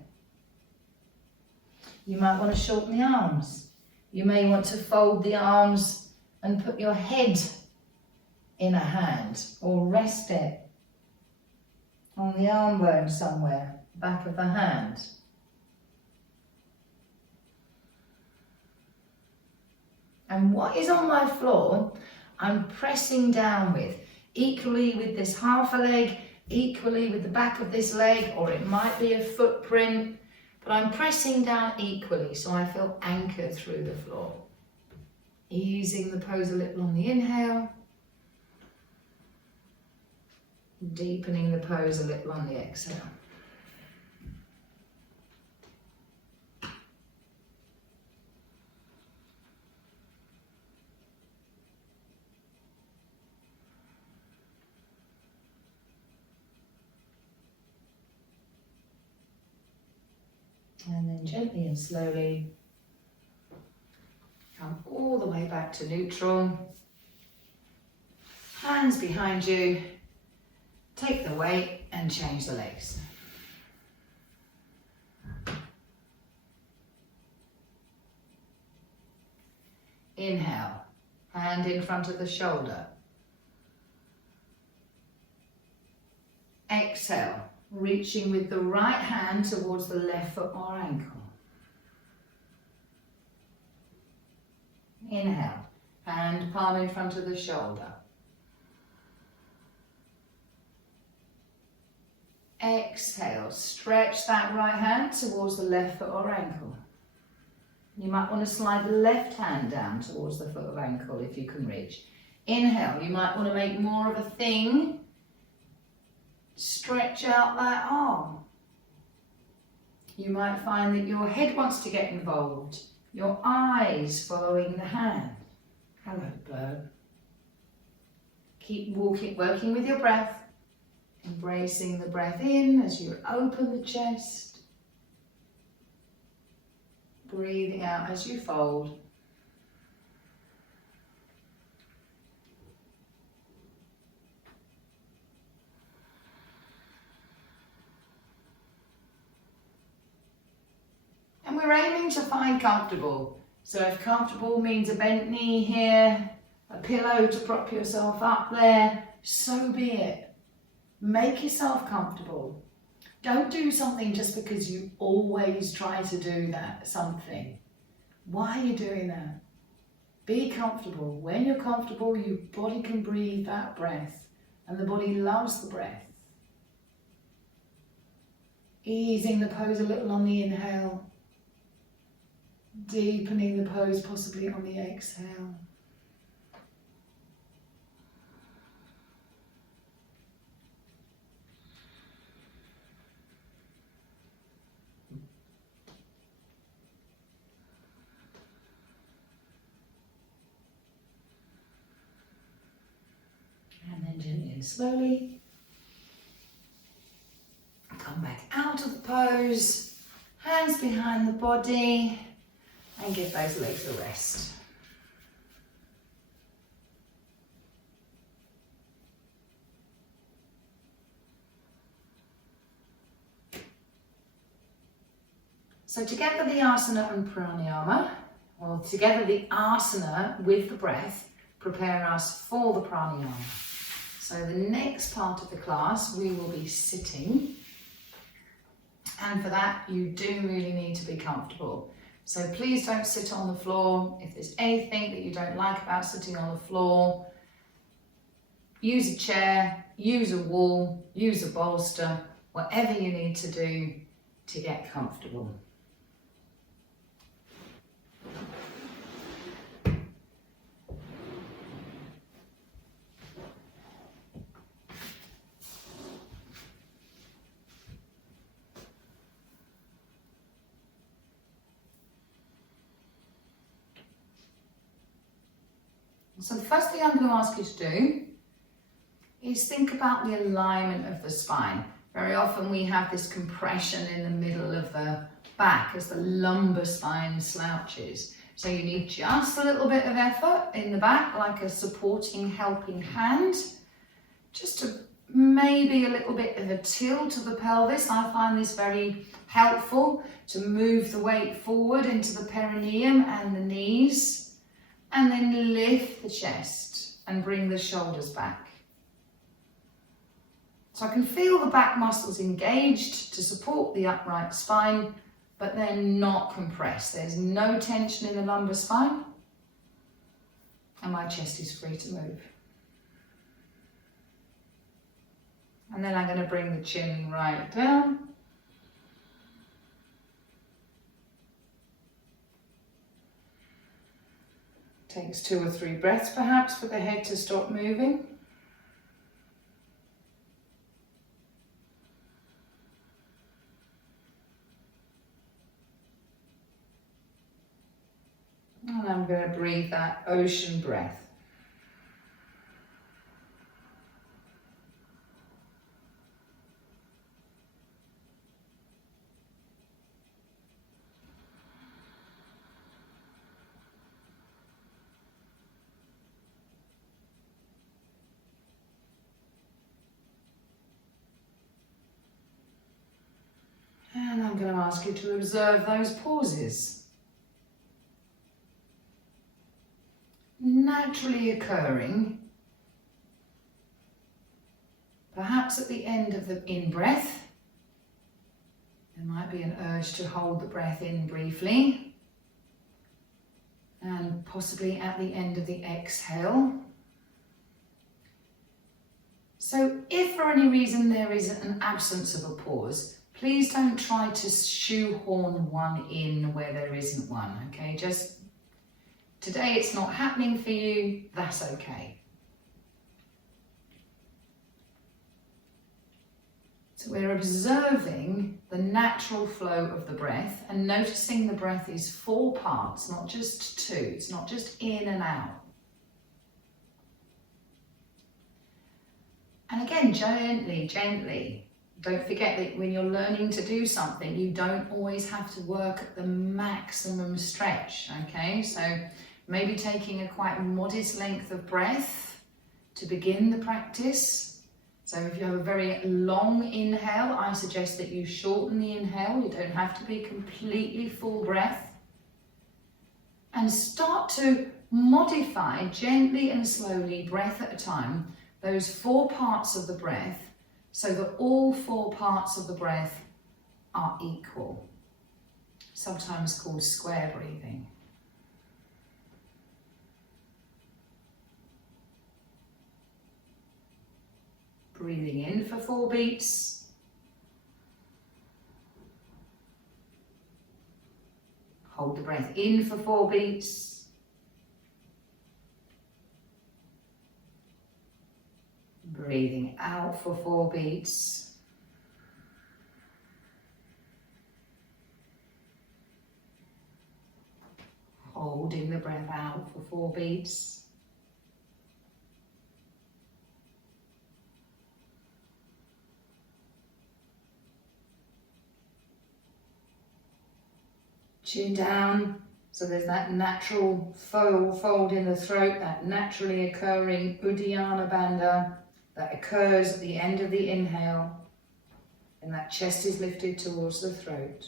You might want to shorten the arms. You may want to fold the arms and put your head in a hand or rest it on the arm bone somewhere, back of the hand. And what is on my floor, I'm pressing down with. equally with this half a leg, equally with the back of this leg, or it might be a footprint, but I'm pressing down equally so I feel anchored through the floor. Easing the pose a little on the inhale, deepening the pose a little on the exhale. And then gently and slowly come all the way back to neutral. Hands behind you. Take the weight and change the legs. Inhale, hand in front of the shoulder. Exhale, reaching with the right hand towards the left foot or ankle. Inhale, hand palm in front of the shoulder. Exhale, stretch that right hand towards the left foot or ankle. You might want to slide the left hand down towards the foot or ankle if you can reach. Inhale, you might want to make more of a thing. Stretch out that arm. You might find that your head wants to get involved. Your eyes following the hand. Hello, bird. Keep working with your breath. Embracing the breath in as you open the chest. Breathing out as you fold. And we're aiming to find comfortable. So if comfortable means a bent knee here, a pillow to prop yourself up there, so be it. Make yourself comfortable. Don't do something just because you always try to do that something. Why are you doing that? Be comfortable. When you're comfortable, your body can breathe that breath, and the body loves the breath. Easing the pose a little on the inhale. Deepening the pose possibly on the exhale. And then gently and slowly come back out of the pose, hands behind the body, and give those legs a rest. So together the asana and pranayama, or together the asana with the breath, prepare us for the pranayama. So the next part of the class we will be sitting, and for that you do really need to be comfortable. So please don't sit on the floor. If there's anything that you don't like about sitting on the floor, use a chair, use a wall, use a bolster, whatever you need to do to get comfortable. So the first thing I'm going to ask you to do is think about the alignment of the spine. Very often we have this compression in the middle of the back as the lumbar spine slouches. So you need just a little bit of effort in the back, like a supporting, helping hand. Just to maybe a little bit of a tilt of the pelvis. I find this very helpful to move the weight forward into the perineum and the knees. And then lift the chest and bring the shoulders back. So I can feel the back muscles engaged to support the upright spine, but they're not compressed. There's no tension in the lumbar spine, and my chest is free to move. And then I'm going to bring the chin right down. Takes 2 or 3 breaths perhaps for the head to stop moving. And I'm going to breathe that ocean breath. And I'm going to ask you to observe those pauses. Naturally occurring, perhaps at the end of the in-breath. There might be an urge to hold the breath in briefly. And possibly at the end of the exhale. So if for any reason there is an absence of a pause, please don't try to shoehorn one in where there isn't one, okay? Just today it's not happening for you, that's okay. So we're observing the natural flow of the breath and noticing the breath is 4 parts, not just 2. It's not just in and out. And again, gently, gently. Don't forget that when you're learning to do something, you don't always have to work at the maximum stretch, okay? So maybe taking a quite modest length of breath to begin the practice. So if you have a very long inhale, I suggest that you shorten the inhale. You don't have to be completely full breath. And start to modify gently and slowly, breath at a time, those 4 parts of the breath, so that all 4 parts of the breath are equal, sometimes called square breathing. Breathing in for 4 beats. Hold the breath in for 4 beats. Breathing out for 4 beats. Holding the breath out for 4 beats. Chin down, so there's that natural fold in the throat, that naturally occurring Uddiyana Bandha that occurs at the end of the inhale, and that chest is lifted towards the throat.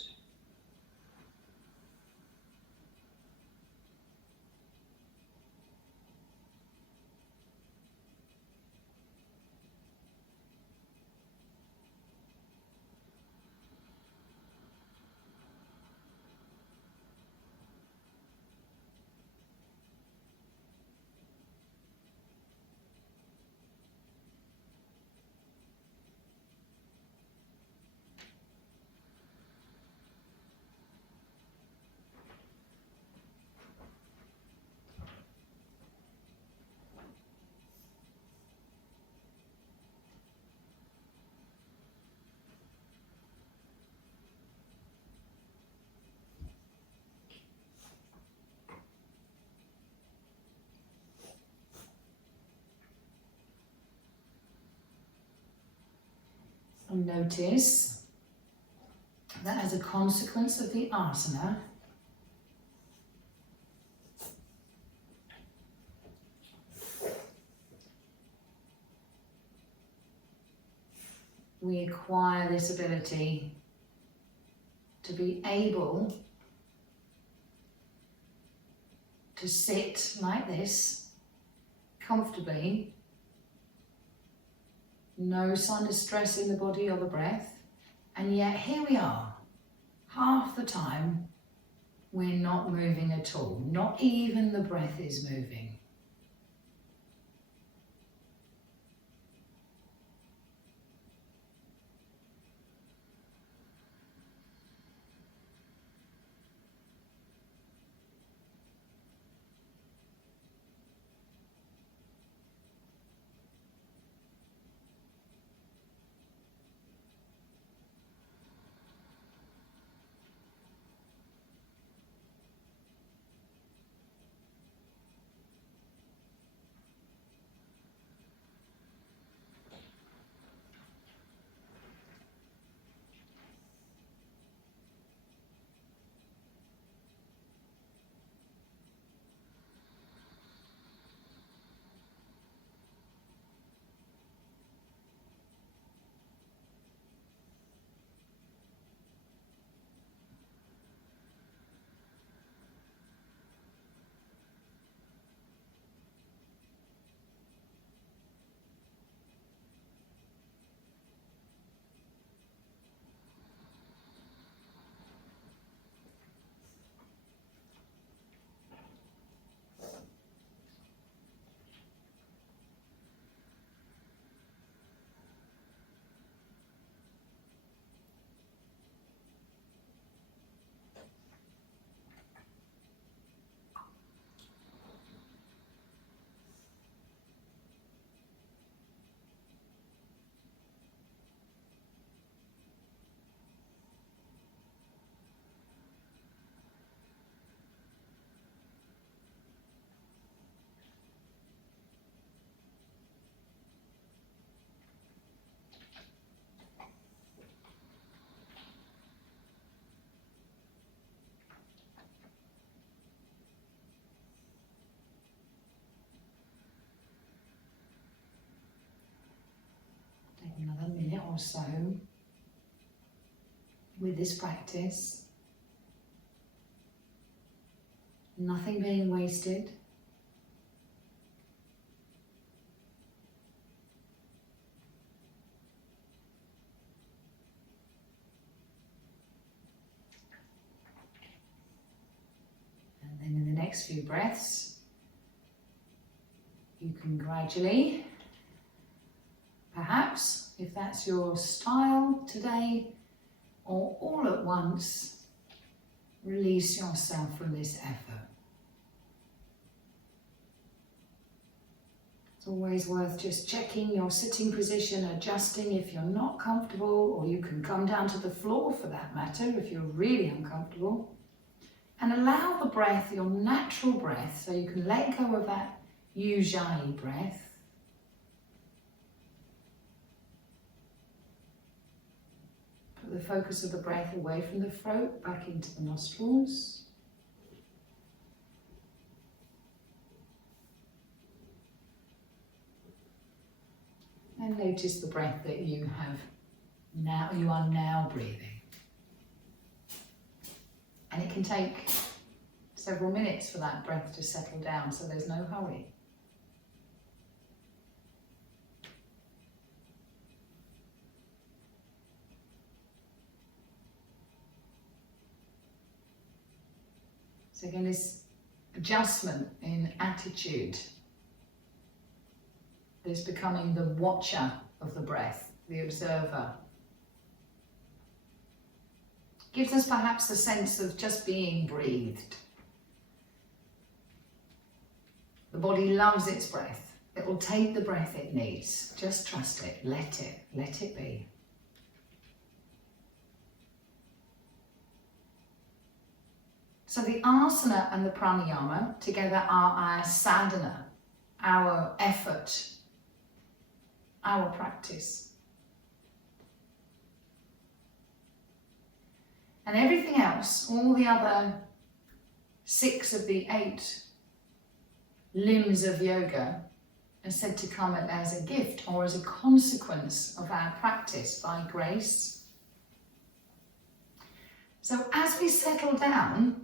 And notice that as a consequence of the asana, we acquire this ability to be able to sit like this comfortably. No sign of stress in the body or the breath, and yet here we are. Half the time we're not moving at all, not even the breath is moving. or so with this practice. Nothing being wasted. And then in the next few breaths, you can gradually, perhaps, if that's your style today, or all at once, release yourself from this effort. It's always worth just checking your sitting position, adjusting if you're not comfortable, or you can come down to the floor for that matter if you're really uncomfortable. And allow the breath, your natural breath, so you can let go of that ujjayi breath. Put the focus of the breath away from the throat, back into the nostrils. And notice the breath that you are now breathing. And it can take several minutes for that breath to settle down, so there's no hurry. So again, this adjustment in attitude, this becoming the watcher of the breath, the observer, gives us perhaps the sense of just being breathed. The body loves its breath. It will take the breath it needs. Just trust it, let it be. So the asana and the pranayama together are our sadhana, our effort, our practice. And everything else, all the other 6 of the 8 limbs of yoga, are said to come as a gift or as a consequence of our practice by grace. So as we settle down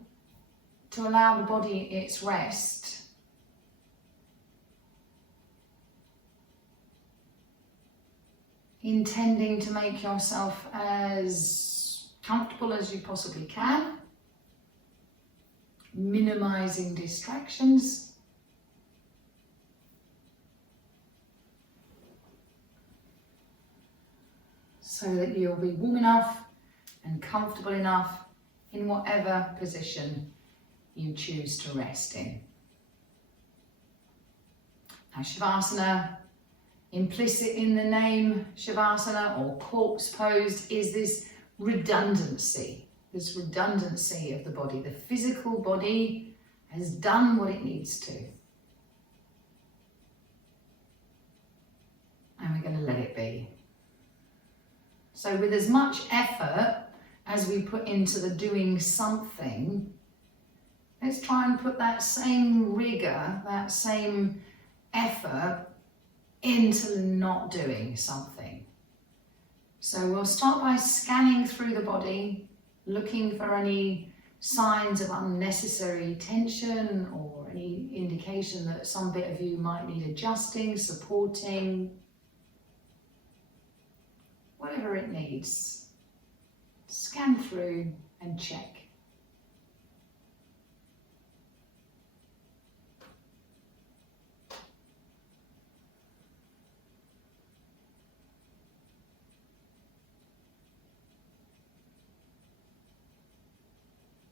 to allow the body its rest, intending to make yourself as comfortable as you possibly can, minimizing distractions, so that you'll be warm enough and comfortable enough in whatever position you choose to rest in. Now, Shavasana, implicit in the name Shavasana or corpse posed, is this redundancy of the body. The physical body has done what it needs to. And we're going to let it be. So with as much effort as we put into the doing something, let's try and put that same rigor, that same effort into not doing something. So we'll start by scanning through the body, looking for any signs of unnecessary tension or any indication that some bit of you might need adjusting, supporting, whatever it needs. Scan through and check.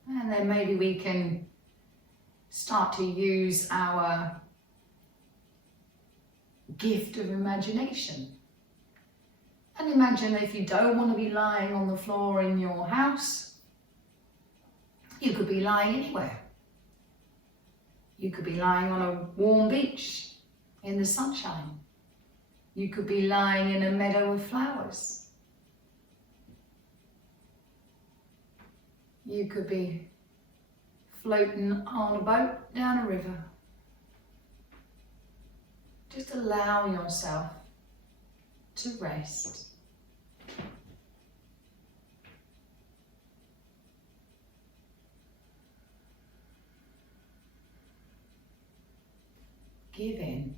And then maybe we can start to use our gift of imagination. And imagine if you don't want to be lying on the floor in your house, you could be lying anywhere. You could be lying on a warm beach in the sunshine. You could be lying in a meadow of flowers. You could be floating on a boat down a river. Just allow yourself to rest give in.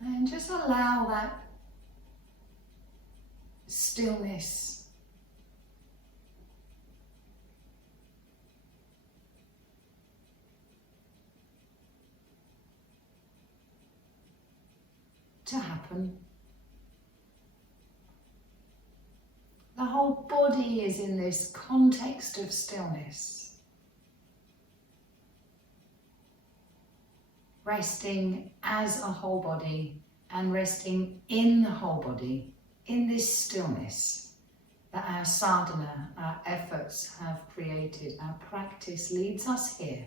And just allow that stillness to happen. The whole body is in this context of stillness, resting as a whole body and resting in the whole body, in this stillness that our sadhana, our efforts have created. Our practice leads us here.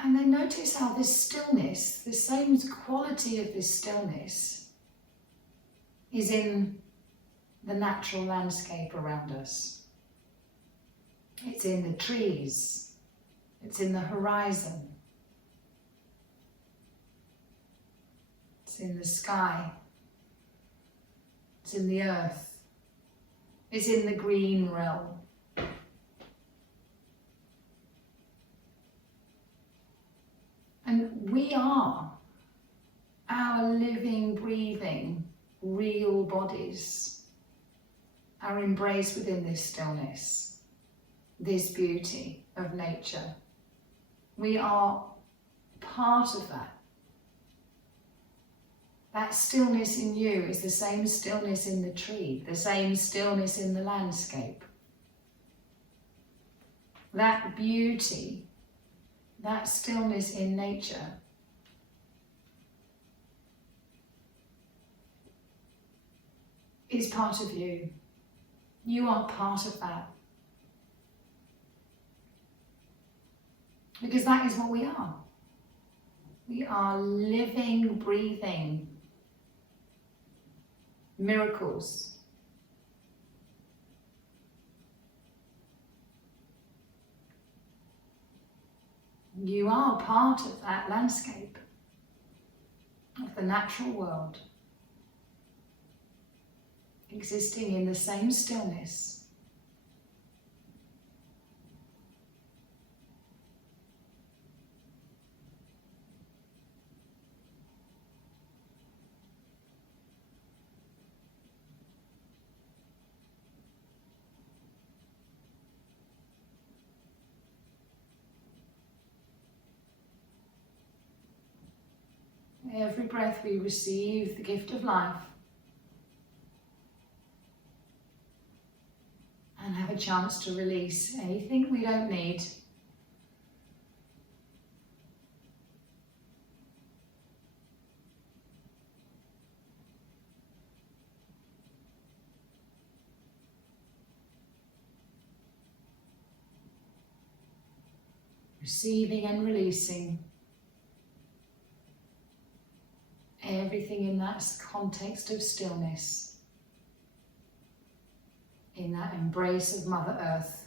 And then notice how this stillness, the same quality of this stillness, is in the natural landscape around us. It's in the trees, it's in the horizon, it's in the sky, it's in the earth, it's in the green realm. And we are our living, breathing, real bodies are embraced within this stillness, this beauty of nature. We are part of that. That stillness in you is the same stillness in the tree, the same stillness in the landscape. That beauty, that stillness in nature is part of you. You are part of that. Because that is what we are. We are living, breathing miracles. You are part of that landscape, of the natural world, existing in the same stillness. Every breath we receive the gift of life and have a chance to release anything we don't need. Receiving and releasing everything in that context of stillness, in that embrace of Mother Earth.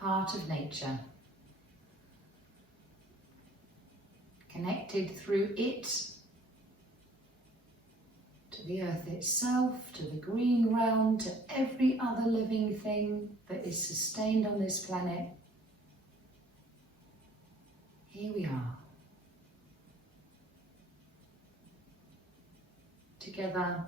Part of nature, connected through it to the earth itself, to the green realm, to every other living thing that is sustained on this planet. Here we are, together,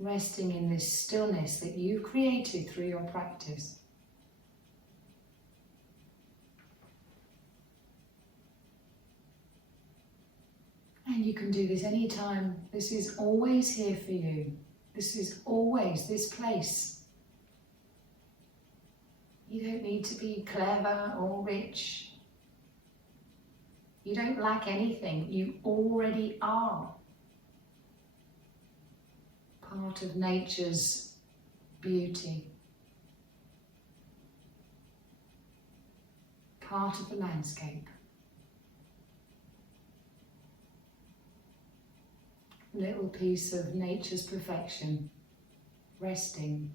resting in this stillness that you've created through your practice. And you can do this anytime. This is always here for you. This is always this place. You don't need to be clever or rich. You don't lack anything. You already are part of nature's beauty, part of the landscape. Little piece of nature's perfection, resting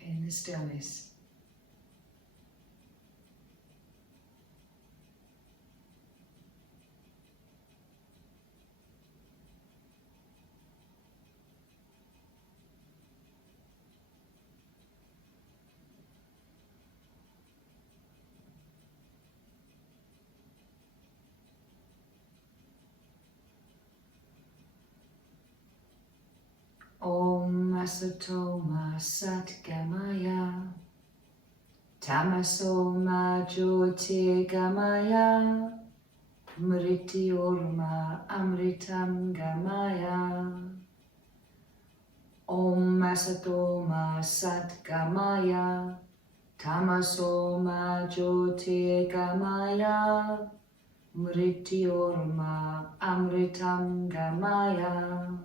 in the stillness. Om Asato Ma Sat Gamaya Tamaso Ma Jyoti Gamaya Mrityorma Amritam Gamaya. Om Asato Ma Sat Gamaya Tamaso Ma Jyoti Gamaya Mrityorma Amritam Gamaya.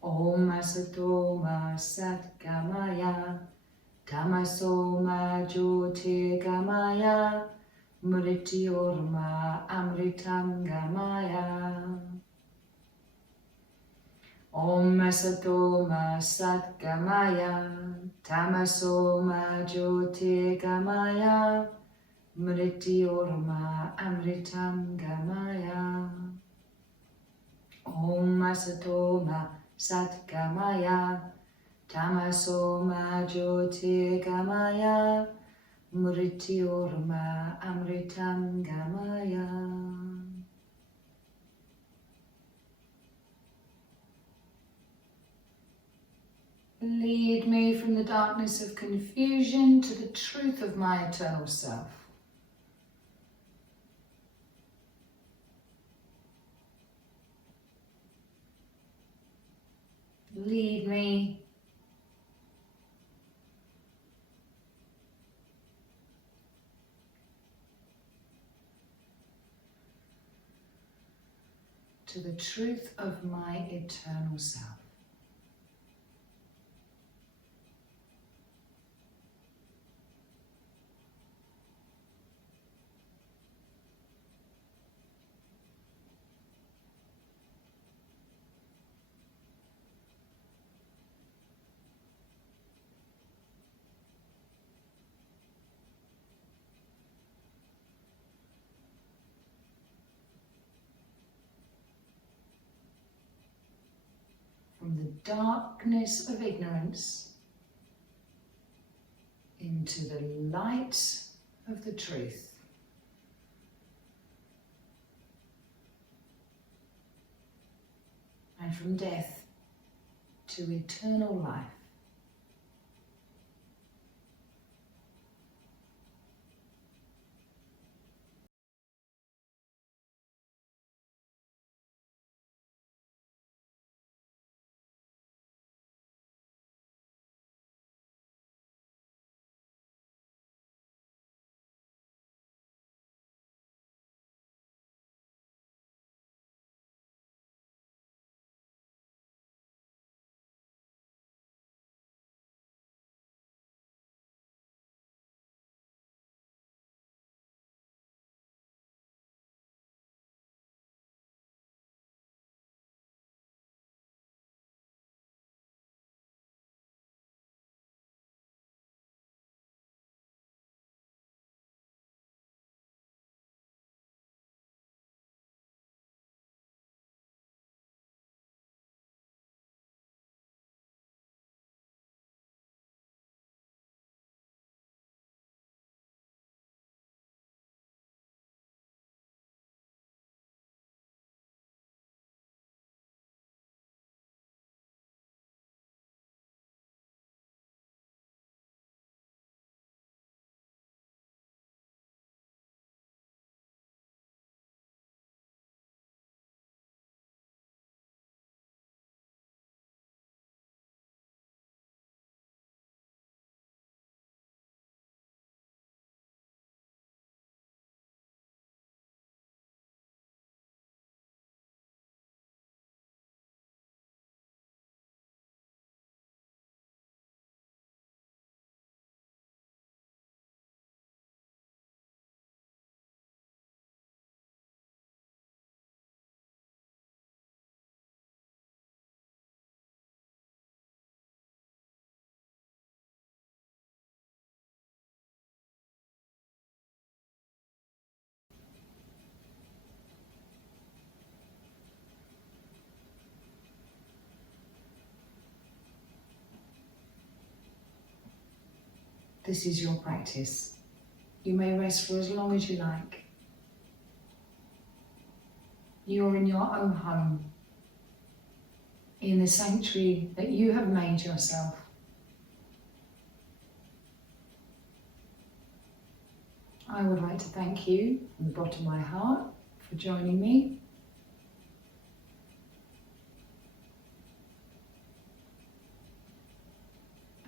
Om Asato Ma Sat Gamaya Tamaso Ma Jyoti Gamaya Mrityorma Amritam Gamaya. Om Asato Ma Sat Gamaya Tamaso Ma Jyoti Gamaya Mrityorma Amritam Gamaya. Om Asato Ma Sat Gamaya Tamaso Ma Jyoti Gamaya Mrityorma Amritam Gamaya. Lead me from the darkness of confusion to the truth of my eternal self. Lead me to the truth of my eternal self. From the darkness of ignorance into the light of the truth. And from death to eternal life. This is your practice. You may rest for as long as you like. You're in your own home, in the sanctuary that you have made yourself. I would like to thank you from the bottom of my heart for joining me.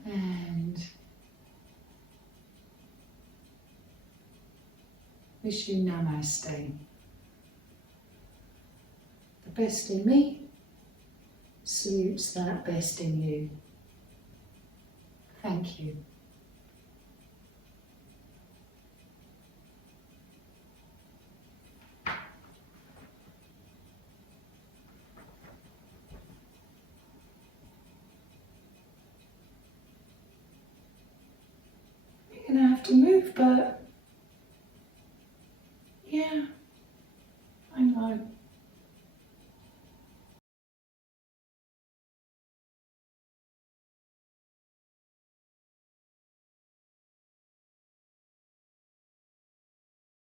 And wish you namaste. The best in me salutes that best in you. Thank you. You're going to have to move, but